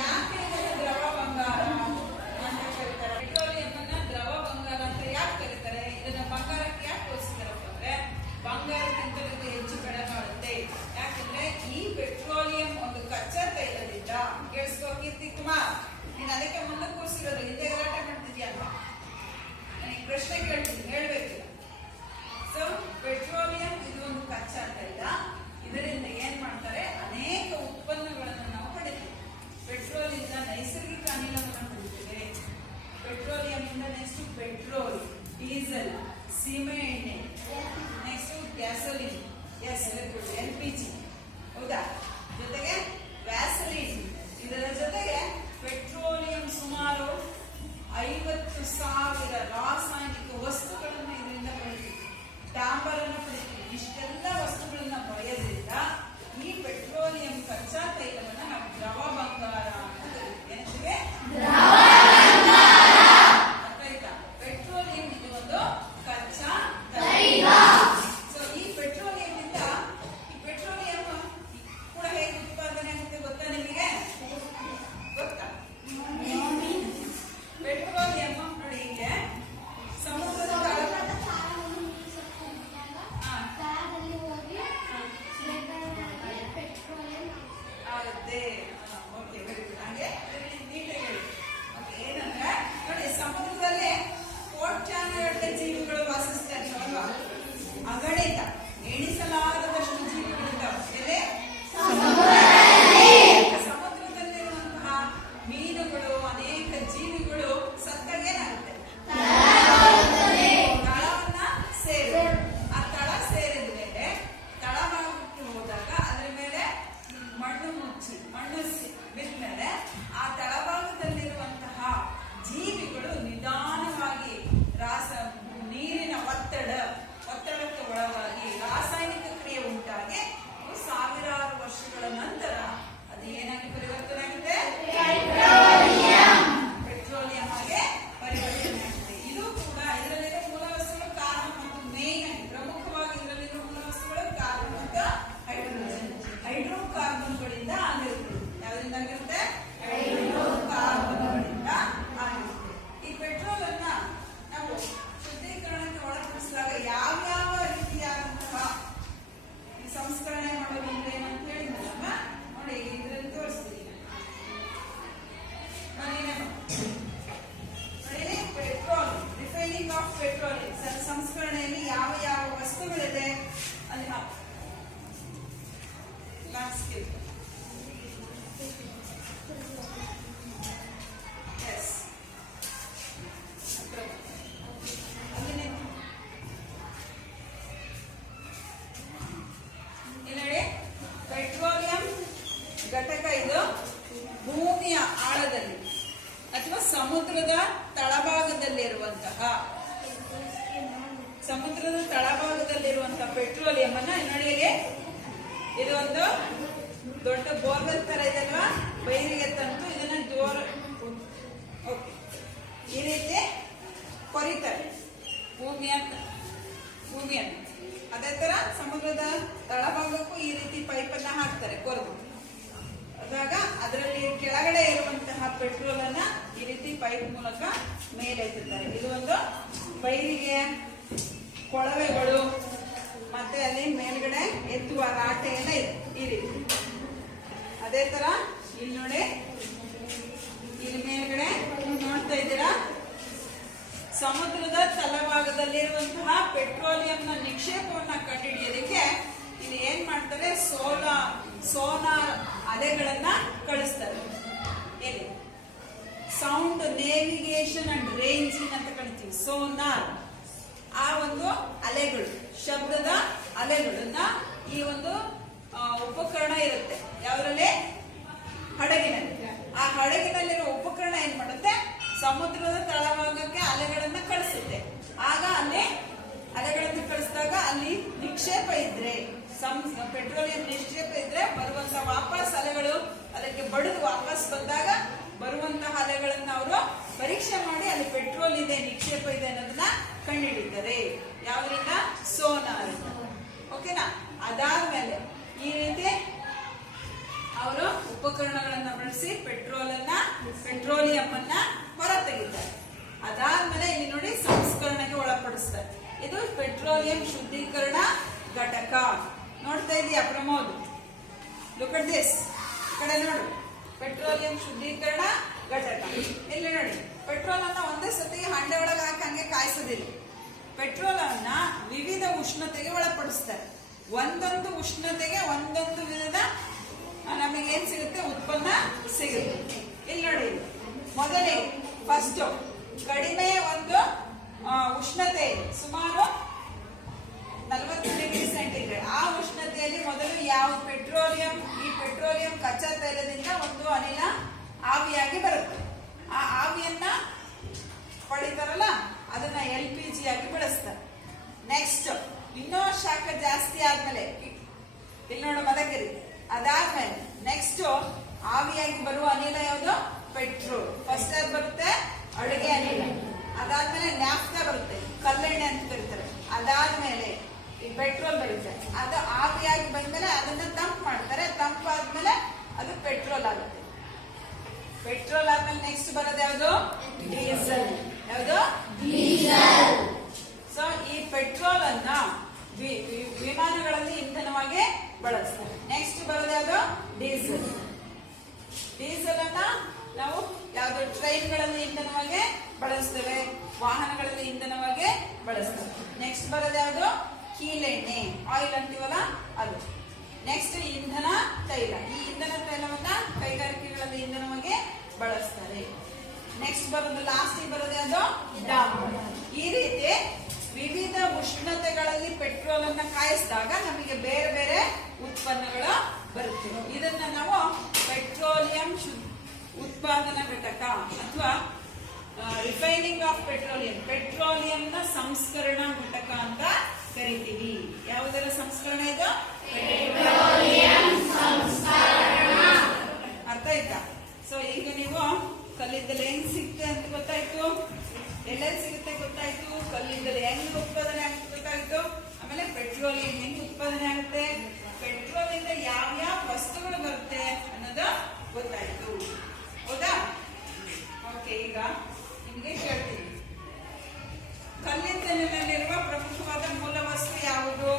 ಯಾಕೆ ಇದನ್ನು ದ್ರವ ಬಂಗಾರ ಅಂತ ಕರೀತಾರೆ? ಪೆಟ್ರೋಲಿಯಂ ಅನ್ನ ದ್ರವ ಬಂಗಾರ ಅಂತ ಯಾಕೆ ಕರೀತಾರೆ? ಇದನ್ನ ಬಂಗಾರಕ್ಕೆ ಯಾಕೆ ಹೋಲಿಸ್ತಾರಪ್ಪ ಅಂದ್ರೆ, ಬಂಗಾರಕ್ಕಿಂತ ಇದು ಹೆಚ್ಚು ಬೆಲೆ ಬಾಳುತ್ತೆ. ಯಾಕಂದ್ರೆ ಈ ಪೆಟ್ರೋಲಿಯಂ ಒಂದು ಕಚ್ಚಾ ತೈಲದಿಂದ, ಕೇಳಿಸ್ಕೋ ಕೀರ್ತಿ ಕುಮಾರ್, ನೀನು ಅದಕ್ಕೆ ಮುಂದೆ ಕೂರಿಸಿರೋದು, ಹಿಂದೆ ಗಲಾಟೆ ಮಾಡ್ತಿದ್ಯಾ ಅಂತ ನನಗೆ ಪ್ರಶ್ನೆ ಕೇಳ್ತೀನಿ, ಹೇಳ್ಬೇಕಿಲ್ಲ. ಸೊ ಪೆಟ್ರೋಲಿಯಂ ಇದು ಒಂದು ಕಚ್ಚಾ ತೈಲ. ಇದರಿಂದ ಏನ್ ಮಾಡ್ತಾರೆ, ಅನೇಕ ಉತ್ಪನ್ನಗಳನ್ನು ನಾವು ಪಡಿತೀವಿ. ಪೆಟ್ರೋಲಿಂದ ನೈಸರ್ಗಿಕ ಅನಿಲವನ್ನು ಪಡಿತೀವಿ. ಪೆಟ್ರೋಲಿಯಂ ಇಂದ ನೆಕ್ಸ್ಟ್ ಪೆಟ್ರೋಲ್, ಡೀಸೆಲ್, ಸೀಮೆ ಎಣ್ಣೆ, ನೆಕ್ಸ್ಟ್ ಗ್ಯಾಸೋಲಿನ್, LPG, ಹೌದಾ? ಜೊತೆಗೆ ವ್ಯಾಸಲಿನ್. ಇದರ ಜೊತೆಗೆ ಪೆಟ್ರೋಲಿಯಂ ಸುಮಾರು 50,000 ರಾಸಾಯನಿಕ ವಸ್ತುಗಳನ್ನು ಇದರಿಂದ ಪಡಿತೀವಿ. ಡಾಂಬರ್ ಅನ್ನು ಪಡಿತೀವಿ. ಇಷ್ಟೆಲ್ಲ ವಸ್ತುಗಳನ್ನ ಪಡೆಯೋದ್ರಿಂದ ಈ ಪೆಟ್ರೋಲಿಯಂ ಕಚ್ಚಾ ತೈಲವನ್ನು ನಾವು ದ್ರವ ಬಂಗಾರ ಅಂತ ಕರಿತೀವಿ. ಅರ್ಥಾಯ್ತಾ? ಪೆಟ್ರೋಲಿಯಂ ಇದು ಒಂದು ಕಚ್ಚಾ ತೈಲ. ಸೊ ಈ ಪೆಟ್ರೋಲಿಯಂ ಸಮುದ್ರದ ತಳಭಾಗದಲ್ಲಿರುವಂತಹ ಪೆಟ್ರೋಲಿಯಂ ಅನ್ನ ನೋಡಿ, ಇದು ಒಂದು ದೊಡ್ಡ ಬೋರ್ವೆಲ್ ತರ ಇದಲ್ವಾ, ಬೈಲಿಗೆ ತಂದು ಇದನ್ನ ಜೋರ ಈ ರೀತಿ ಕೊರಿತಾರೆ ಭೂಮಿಯನ್ನು. ಅದೇ ತರ ಸಮುದ್ರದ ತಳಭಾಗಕ್ಕೂ ಈ ರೀತಿ ಪೈಪನ್ನ ಹಾಕ್ತಾರೆ ಕೊರೆದು. ಆದಾಗ ಅದರಲ್ಲಿ ಕೆಳಗಡೆ ಇರುವಂತಹ ಪೆಟ್ರೋಲ್ ಅನ್ನ ಈ ರೀತಿ ಪೈಪ್ ಮೂಲಕ ಮೇಲೆ ಎತ್ತುತ್ತಾರೆ. ಇದು ಒಂದು ಬೈಲಿಗೆ ಕೊಳವೆಗಳು ಮತ್ತೆ ಅಲ್ಲಿ ಮೇಲ್ಗಡೆ ಎತ್ತುವ ರಾಟೆ ಎಲ್ಲ ಇದೆ ಈ ರೀತಿ. ಅದೇ ತರ ಇಲ್ಲಿ ನೋಡಿ, ಇಲ್ಲಿ ಮೇಲ್ಗಡೆ ನೋಡ್ತಾ ಇದ್ದೀರಾ, ಸಮುದ್ರದ ತಳಭಾಗದಲ್ಲಿರುವಂತಹ ಪೆಟ್ರೋಲಿಯಂನ ನಿಕ್ಷೇಪವನ್ನ ಕಂಡುಹಿಡಿಯೋದಕ್ಕೆ ಇಲ್ಲಿ ಏನ್ ಮಾಡ್ತಾರೆ, ಸೋನಾರ್ ಅಲೆಗಳನ್ನ ಕಳಿಸ್ತಾರೆ. ಎಲ್ಲಿ ಸೌಂಡ್ ನೇವಿಗೇಷನ್ ಅಂಡ್ ರೇಂಜಿಂಗ್ ಅಂತ ಕರಿತೀವಿ, ಸೋನಾರ್. ಆ ಒಂದು ಅಲೆಗಳು, ಶಬ್ದದ ಅಲೆಗಳನ್ನ ಈ ಒಂದು ಉಪಕರಣ ಇರುತ್ತೆ ಯಾವ್ದ್ರಲ್ಲಿ, ಹಡಗಿನಲ್ಲಿ. ಆ ಹಡಗಿನಲ್ಲಿರೋ ಉಪಕರಣ ಏನ್ ಮಾಡುತ್ತೆ, ಸಮುದ್ರದ ತಳಭಾಗಕ್ಕೆ ಅಲೆಗಳನ್ನ ಕಳಿಸುತ್ತೆ. ಆಗ ಅಲ್ಲಿ ಅಲೆಗಳನ್ನು ಕಳಿಸಿದಾಗ ಅಲ್ಲಿ ನಿಕ್ಷೇಪ ಇದ್ರೆ, ಪೆಟ್ರೋಲಿಯಂ ನಿಕ್ಷೇಪ ಇದ್ರೆ ಬರುವಂತಹ ವಾಪಸ್ ಅಲೆಗಳು ಅದಕ್ಕೆ ಬಡಿದು ವಾಪಸ್ ಬಂದಾಗ ಬರುವಂತಹ ಅಲೆಗಳನ್ನ ಅವರು ಪರೀಕ್ಷೆ ಮಾಡಿ ಅಲ್ಲಿ ಪೆಟ್ರೋಲ್ ಇದೆ, ನಿಕ್ಷೇಪ ಇದೆ ಅನ್ನೋದನ್ನ ಕಂಡುಹಿಡಿತಾರೆ. ಯಾವ್ದ್ರಿಂದ, ಸೋನಾರ್. ಓಕೆನಾ. ಅದಾದ್ಮೇಲೆ ಈ ರೀತಿ ಅವರು ಉಪಕರಣಗಳನ್ನ ಬಳಸಿ ಪೆಟ್ರೋಲಿಯಂ ಅನ್ನ ಹೊರ ತೆಗಿತಾರೆ. ಅದಾದ್ಮೇಲೆ ಇಲ್ಲಿ ನೋಡಿ, ಸಂಸ್ಕರಣೆಗೆ ಒಳಪಡಿಸ್ತಾರೆ. ಇದು ಪೆಟ್ರೋಲಿಯಂ ಶುದ್ಧೀಕರಣ ಘಟಕ. ನೋಡ್ತಾ ಇದೀಯಾ ಪ್ರಮೋದ್? Look at this. ಈ ಕಡೆ ನೋಡು, ಪೆಟ್ರೋಲಿಯಂ ಶುದ್ಧೀಕರಣ ಘಟಕ. ಇಲ್ಲಿ ನೋಡಿ, ಪೆಟ್ರೋಲ್ ಅನ್ನ ಒಂದೇ ಸತಿ ಹಂಡೆ ಒಳಗೆ ಹಾಕಿ ಹಂಗೆ ಕಾಯಿಸೋದಿಲ್ಲ. ಪೆಟ್ರೋಲ್ ಅನ್ನ ವಿವಿಧ ಉಷ್ಣತೆಗೆ ಒಳಪಡಿಸ್ತಾರೆ. ಒಂದೊಂದು ಉಷ್ಣತೆಗೆ ಒಂದೊಂದು ವಿಧದ ನಮಗೆ ಏನ್ ಸಿಗುತ್ತೆ, ಉತ್ಪನ್ನ ಸಿಗುತ್ತೆ. ಇಲ್ಲಿ ನೋಡಿ, ಮೊದಲೇ ಫಸ್ಟ್ ಕಡಿಮೆ ಒಂದು ಉಷ್ಣತೆ, ಸುಮಾರು 40 ಡಿಗ್ರಿ ಸೆಂಟಿಗ್ರೇಡ್. ಆ ಉಷ್ಣತೆಯಲ್ಲಿ ಮೊದಲು ಯಾವ ಈ ಪೆಟ್ರೋಲಿಯಂ ಕಚ್ಚಾ ತೈಲದಿಂದ ಒಂದು ಅನಿಲ ಆವಿಯಾಗಿ ಬರುತ್ತೆ. ಆ ಆವಿಯನ್ನ ಪಡಿತಾರಲ್ಲ, ಅದನ್ನ LPG ಆಗಿ ಬಳಸ್ತಾರೆ. ನೆಕ್ಸ್ಟ್ ಇನ್ನೂ ಶಾಖ ಜಾಸ್ತಿ ಆದ್ಮೇಲೆ, ಇಲ್ಲಿ ನೋಡು ಮದಕರಿ, ಅದಾದ್ಮೇಲೆ ನೆಕ್ಸ್ಟ್ ಆವಿಯಾಗಿ ಬರುವ ಅನಿಲ ಯಾವುದು, ಪೆಟ್ರೋಲ್. ಫಸ್ಟ್ ಯಾವ್ದು ಬರುತ್ತೆ, ಅಡುಗೆ ಅನಿಲ. ಅದಾದ್ಮೇಲೆ ನ್ಯಾಫ್ತಾ ಬರುತ್ತೆ, ಕಲ್ಲೆಣ್ಣೆ ಅಂತ ಕರೀತಾರೆ. ಅದಾದ್ಮೇಲೆ ಈ ಪೆಟ್ರೋಲ್ ಬರುತ್ತೆ. ಅದು ಆವಿಯಾಗಿ ಬಂದ್ಮೇಲೆ ಅದನ್ನ ತಂಪು ಮಾಡ್ತಾರೆ. ತಂಪಾದ್ಮೇಲೆ ಅದು ಪೆಟ್ರೋಲ್ ಆಗುತ್ತೆ. ಪೆಟ್ರೋಲ್ ಆದ್ಮೇಲೆ ನೆಕ್ಸ್ಟ್ ಬರೋದು ಯಾವುದು, ಡೀಸೆಲ್. ಯಾವುದು, ಡೀಸೆಲ್. ಸೊ ಈ ಪೆಟ್ರೋಲ್ ಅನ್ನ ವಿಮಾನಗಳಲ್ಲಿ ಇಂಧನವಾಗಿ ಬಳಸ್ತಾರೆ. ನೆಕ್ಸ್ಟ್ ಬರೋದು ಯಾವುದು, ಡೀಸೆಲ್. ಡೀಸೆಲ್ ಅನ್ನ ನಾವು ಯಾವ್ದು ಟ್ರೈನ್ಗಳಲ್ಲಿ ಇಂಧನವಾಗಿ ಬಳಸ್ತೇವೆ, ವಾಹನಗಳಲ್ಲಿ ಇಂಧನವಾಗಿ ಬಳಸ್ತೇವೆ. ನೆಕ್ಸ್ಟ್ ಬರೋದು ಯಾವುದು, ಕೀಲೆಣ್ಣೆ, ಆಯಿಲ್ ಅಂತೀವಲ್ಲ ಅದು. ನೆಕ್ಸ್ಟ್ ಇಂಧನ ತೈಲ. ಈ ಇಂಧನ ತೈಲವನ್ನ ಕೈಗಾರಿಕೆಗಳಲ್ಲಿ ಇಂಧನವಾಗಿ ಬಳಸ್ತಾರೆ. ನೆಕ್ಸ್ಟ್ ಬರೋದು ಲಾಸ್ಟ್ ಬರೋದು ಯಾವುದು, ಡಾಂಬರ್. ಈ ರೀತಿ ವಿವಿಧ ಉಷ್ಣತೆಗಳಲ್ಲಿ ಪೆಟ್ರೋಲ್ ಅನ್ನ ಕಾಯಿಸಿದಾಗ ನಮಗೆ ಬೇರೆ ಬೇರೆ ಉತ್ಪನ್ನಗಳು ಬರುತ್ತೆ. ಇದನ್ನ ನಾವು ಪೆಟ್ರೋಲಿಯಂ ಉತ್ಪಾದನಾ ಘಟಕ ಅಥವಾ ರಿಫೈನಿಂಗ್ ಆಫ್ ಪೆಟ್ರೋಲಿಯಂನ ಸಂಸ್ಕರಣಾ ಘಟಕ ಅಂತ ಕರಿತೀವಿ. ಯಾವುದರ ಸಂಸ್ಕರಣ ಇದು, ಅರ್ಥ ಆಯ್ತಾ? ಸೊ ಈಗ ನೀವು ಕಲ್ಲಿದ್ದಲು ಹೆಂಗ್ ಸಿಗುತ್ತೆ ಅಂತ ಗೊತ್ತಾಯ್ತು, ಎಲ್ಲೆಲ್ಲಿ ಸಿಗುತ್ತೆ ಗೊತ್ತಾಯ್ತು, ಕಲ್ಲಿದ್ದಲು ಹೆಂಗ್ ಉತ್ಪಾದನೆ ಆಗುತ್ತೆ ಗೊತ್ತಾಯ್ತು. ಆಮೇಲೆ ಪೆಟ್ರೋಲಿಯಂ ಹೆಂಗ್ ಉತ್ಪಾದನೆ ಆಗುತ್ತೆ, ಪೆಟ್ರೋಲ್ ಇಂದ ಯಾವ ವಸ್ತುಗಳು ಬರುತ್ತೆ ಅನ್ನೋದು ಗೊತ್ತಾಯ್ತು. ಹೌದಾ? ಓಕೆ, ಈಗ ನಿಮಗೆ ಕೇಳ್ತೀನಿ, ಕಲ್ಲಿದ್ದಲಿನಲ್ಲಿರುವ ಪ್ರಮುಖವಾದ ಮೂಲ ವಸ್ತು ಯಾವುದು?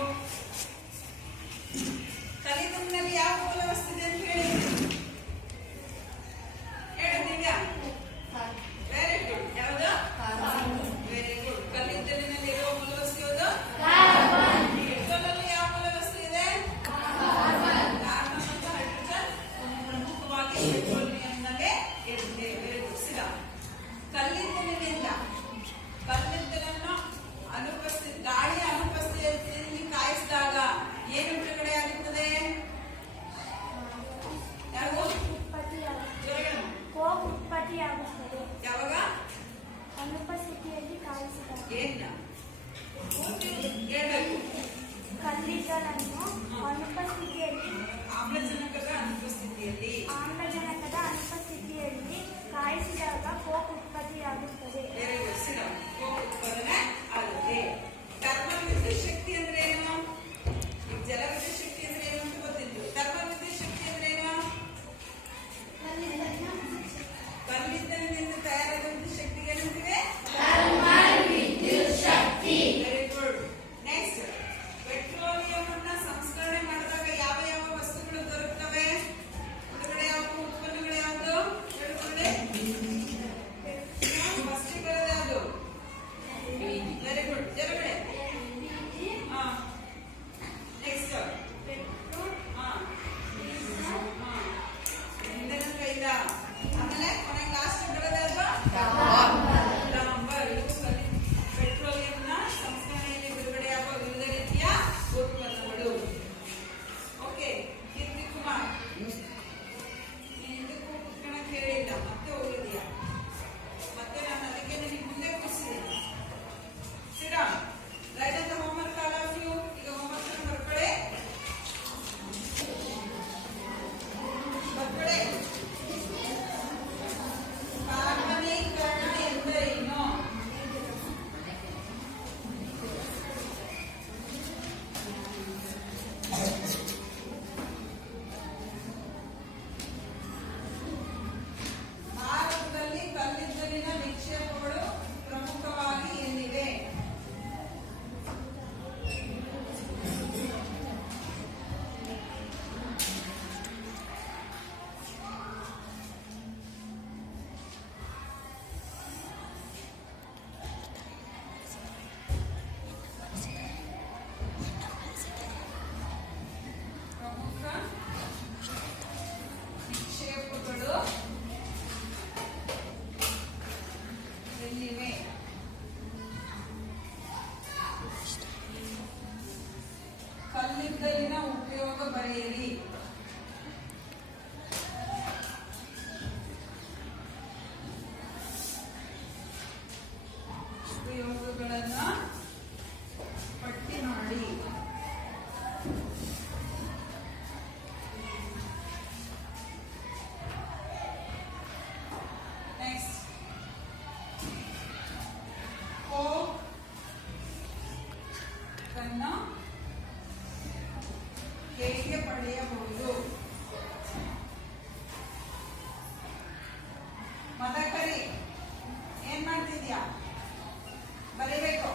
ಕಲ್ಲಿದ್ದಲಿನಲ್ಲಿ ಯಾವ ಮೂಲ ವಸ್ತು ಇದೆ ಅಂತ ಹೇಳಿ ದಿವ್ಯಾ? Very good. ಯಾವುದು? Very good. ಕಲ್ಲಿದ್ದಲಿನಲ್ಲಿರುವ ಮೂಲ ವಸ್ತು ಯಾವುದು? ಪೆಟ್ರೋಲಲ್ಲಿ ಯಾವ ಮೆಟಲನ್ನು ಅನುಪಸ್ಥಿತಿಯಲ್ಲಿ ಆಮ್ಲಜನಕದ ಅನುಪಸ್ಥಿತಿಯಲ್ಲಿ ಕಾಯಿಸಿದಾಗ ಕೋಕ್ ಉತ್ಪತ್ತಿಯಾಗುತ್ತದೆ. ಬೇರೆ ಕೋಕ್ ಉತ್ಪಾದನೆ ಆಗುತ್ತೆ. ಥರ್ಮಲ್ ವಿದ್ಯುತ್ ಶಕ್ತಿ ಅಂದ್ರೆ ಏನು? ಈಗ ಜಲ ವಿದ್ಯುತ್ ಶಕ್ತಿ ಅಂದ್ರೆ ಏನು ಅಂತ ಗೊತ್ತಿತ್ತು. ಥರ್ಮಲ್ ವಿದ್ಯುತ್ ಶಕ್ತಿ ಅಂದ್ರೆ ಏನು? ಕಲ್ಲಿದ್ದಲಿನಿಂದ ತಯಾರಾದ ವಿದ್ಯುತ್ ಶಕ್ತಿಗೆ ಏನಂತೀವಿ? Very good. ನೆಕ್ಸ್ಟ್, ಪೆಟ್ರೋಲಿಯಂ ಅನ್ನ ಸಂಸ್ಕರಣೆ ಮಾಡಿದಾಗ ಯಾವ ಯಾವ ವಸ್ತುಗಳು ದೊರಕುತ್ತವೆ? ಹೊರಗಡೆ ಯಾವ ಉತ್ಪನ್ನಗಳು ಯಾವುದು? ಹೇಳ್ಕೊಳ್ಳಿ. ಫಸ್ಟ್ ಬರೋದು ಯಾವುದು? Very good. ಜರಗಡೆ. ನೆಕ್ಸ್ಟ್, ಇಂಧನ ತೈಲ. ಆಮೇಲೆ ಕೊನೆಗೆ ಲಾಸ್ಟ್ ಬರೋದು ಯಾವುದು? ಡಾಂಬರ್. ಇವು ಪೆಟ್ರೋಲಿಯಂನ ಸಂಸ್ಕರಣೆಯಲ್ಲಿ ಬಿಡುಗಡೆಯಾಗುವ ವಿವಿಧ ರೀತಿಯ ಉತ್ಪನ್ನಗಳು. ಓಕೆ, ಕೀರ್ತಿ ಕುಮಾರ್, ನೀನು ಇದಕ್ಕೂ ಕುತ್ಕೊಳ್ಳೋಕೆ ಹೇಳಿಲ್ಲ, ಮತ್ತೆ ಹೋಗಿದ್ಯಾ? ಮತ್ತೆ ನಾನು ಅದಕ್ಕೆ ನಿನಗೆ ಮುಂದೆ ಕೂರಿಸಿದ್ದೀನಿ. ಸಿರಾ, ರೈಟ್ ಅಂತ ಹೋಮ್ವರ್ಕ್ ಆಲ್ ಆಫ್ ಯು. ಈಗ ಹೋಮ್ವರ್ಕ್ ಅನ್ನು ಬರ್ಕೊಳ್ಳಿ. ಕಾರ್ಬನೀಕರಣ ಎಂದರೇನು? ಭಾರತದಲ್ಲಿ ಕಲ್ಲಿದ್ದಲಿನ ನಿಕ್ಷೇಪಗಳು ಪ್ರಮುಖವಾಗಿ ಎಲ್ಲಿವೆ? ಪ್ರಮುಖ ನಿಕ್ಷೇಪಗಳು ಎಲ್ಲಿವೆ? ಕಲ್ಲಿದ್ದಲಿನ ಉಪಯೋಗ ಬರೆಯಿರಿ. ಉಪಯೋಗಗಳನ್ನ ಪಟ್ಟಿ ಮಾಡಿ. ನೆಕ್ಸ್ಟ್, ಕೋಕ್ ಅನ್ನು ಹೇಗೆ ಪಡೆಯಬಹುದು? ಮದಕರಿ, ಏನ್ ಮಾಡ್ತಿದ್ಯಾ? ಬರೀಬೇಕು.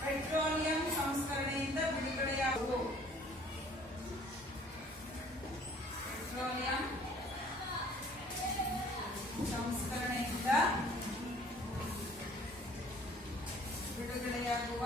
ಪೆಟ್ರೋಲಿಯಂ ಸಂಸ್ಕರಣೆಯಿಂದ ಬಿಡುಗಡೆಯಾಗುವುದು. ಪೆಟ್ರೋಲಿಯಂ ಸಂಸ್ಕರಣೆಯಿಂದ ಬಿಡುಗಡೆಯಾಗುವ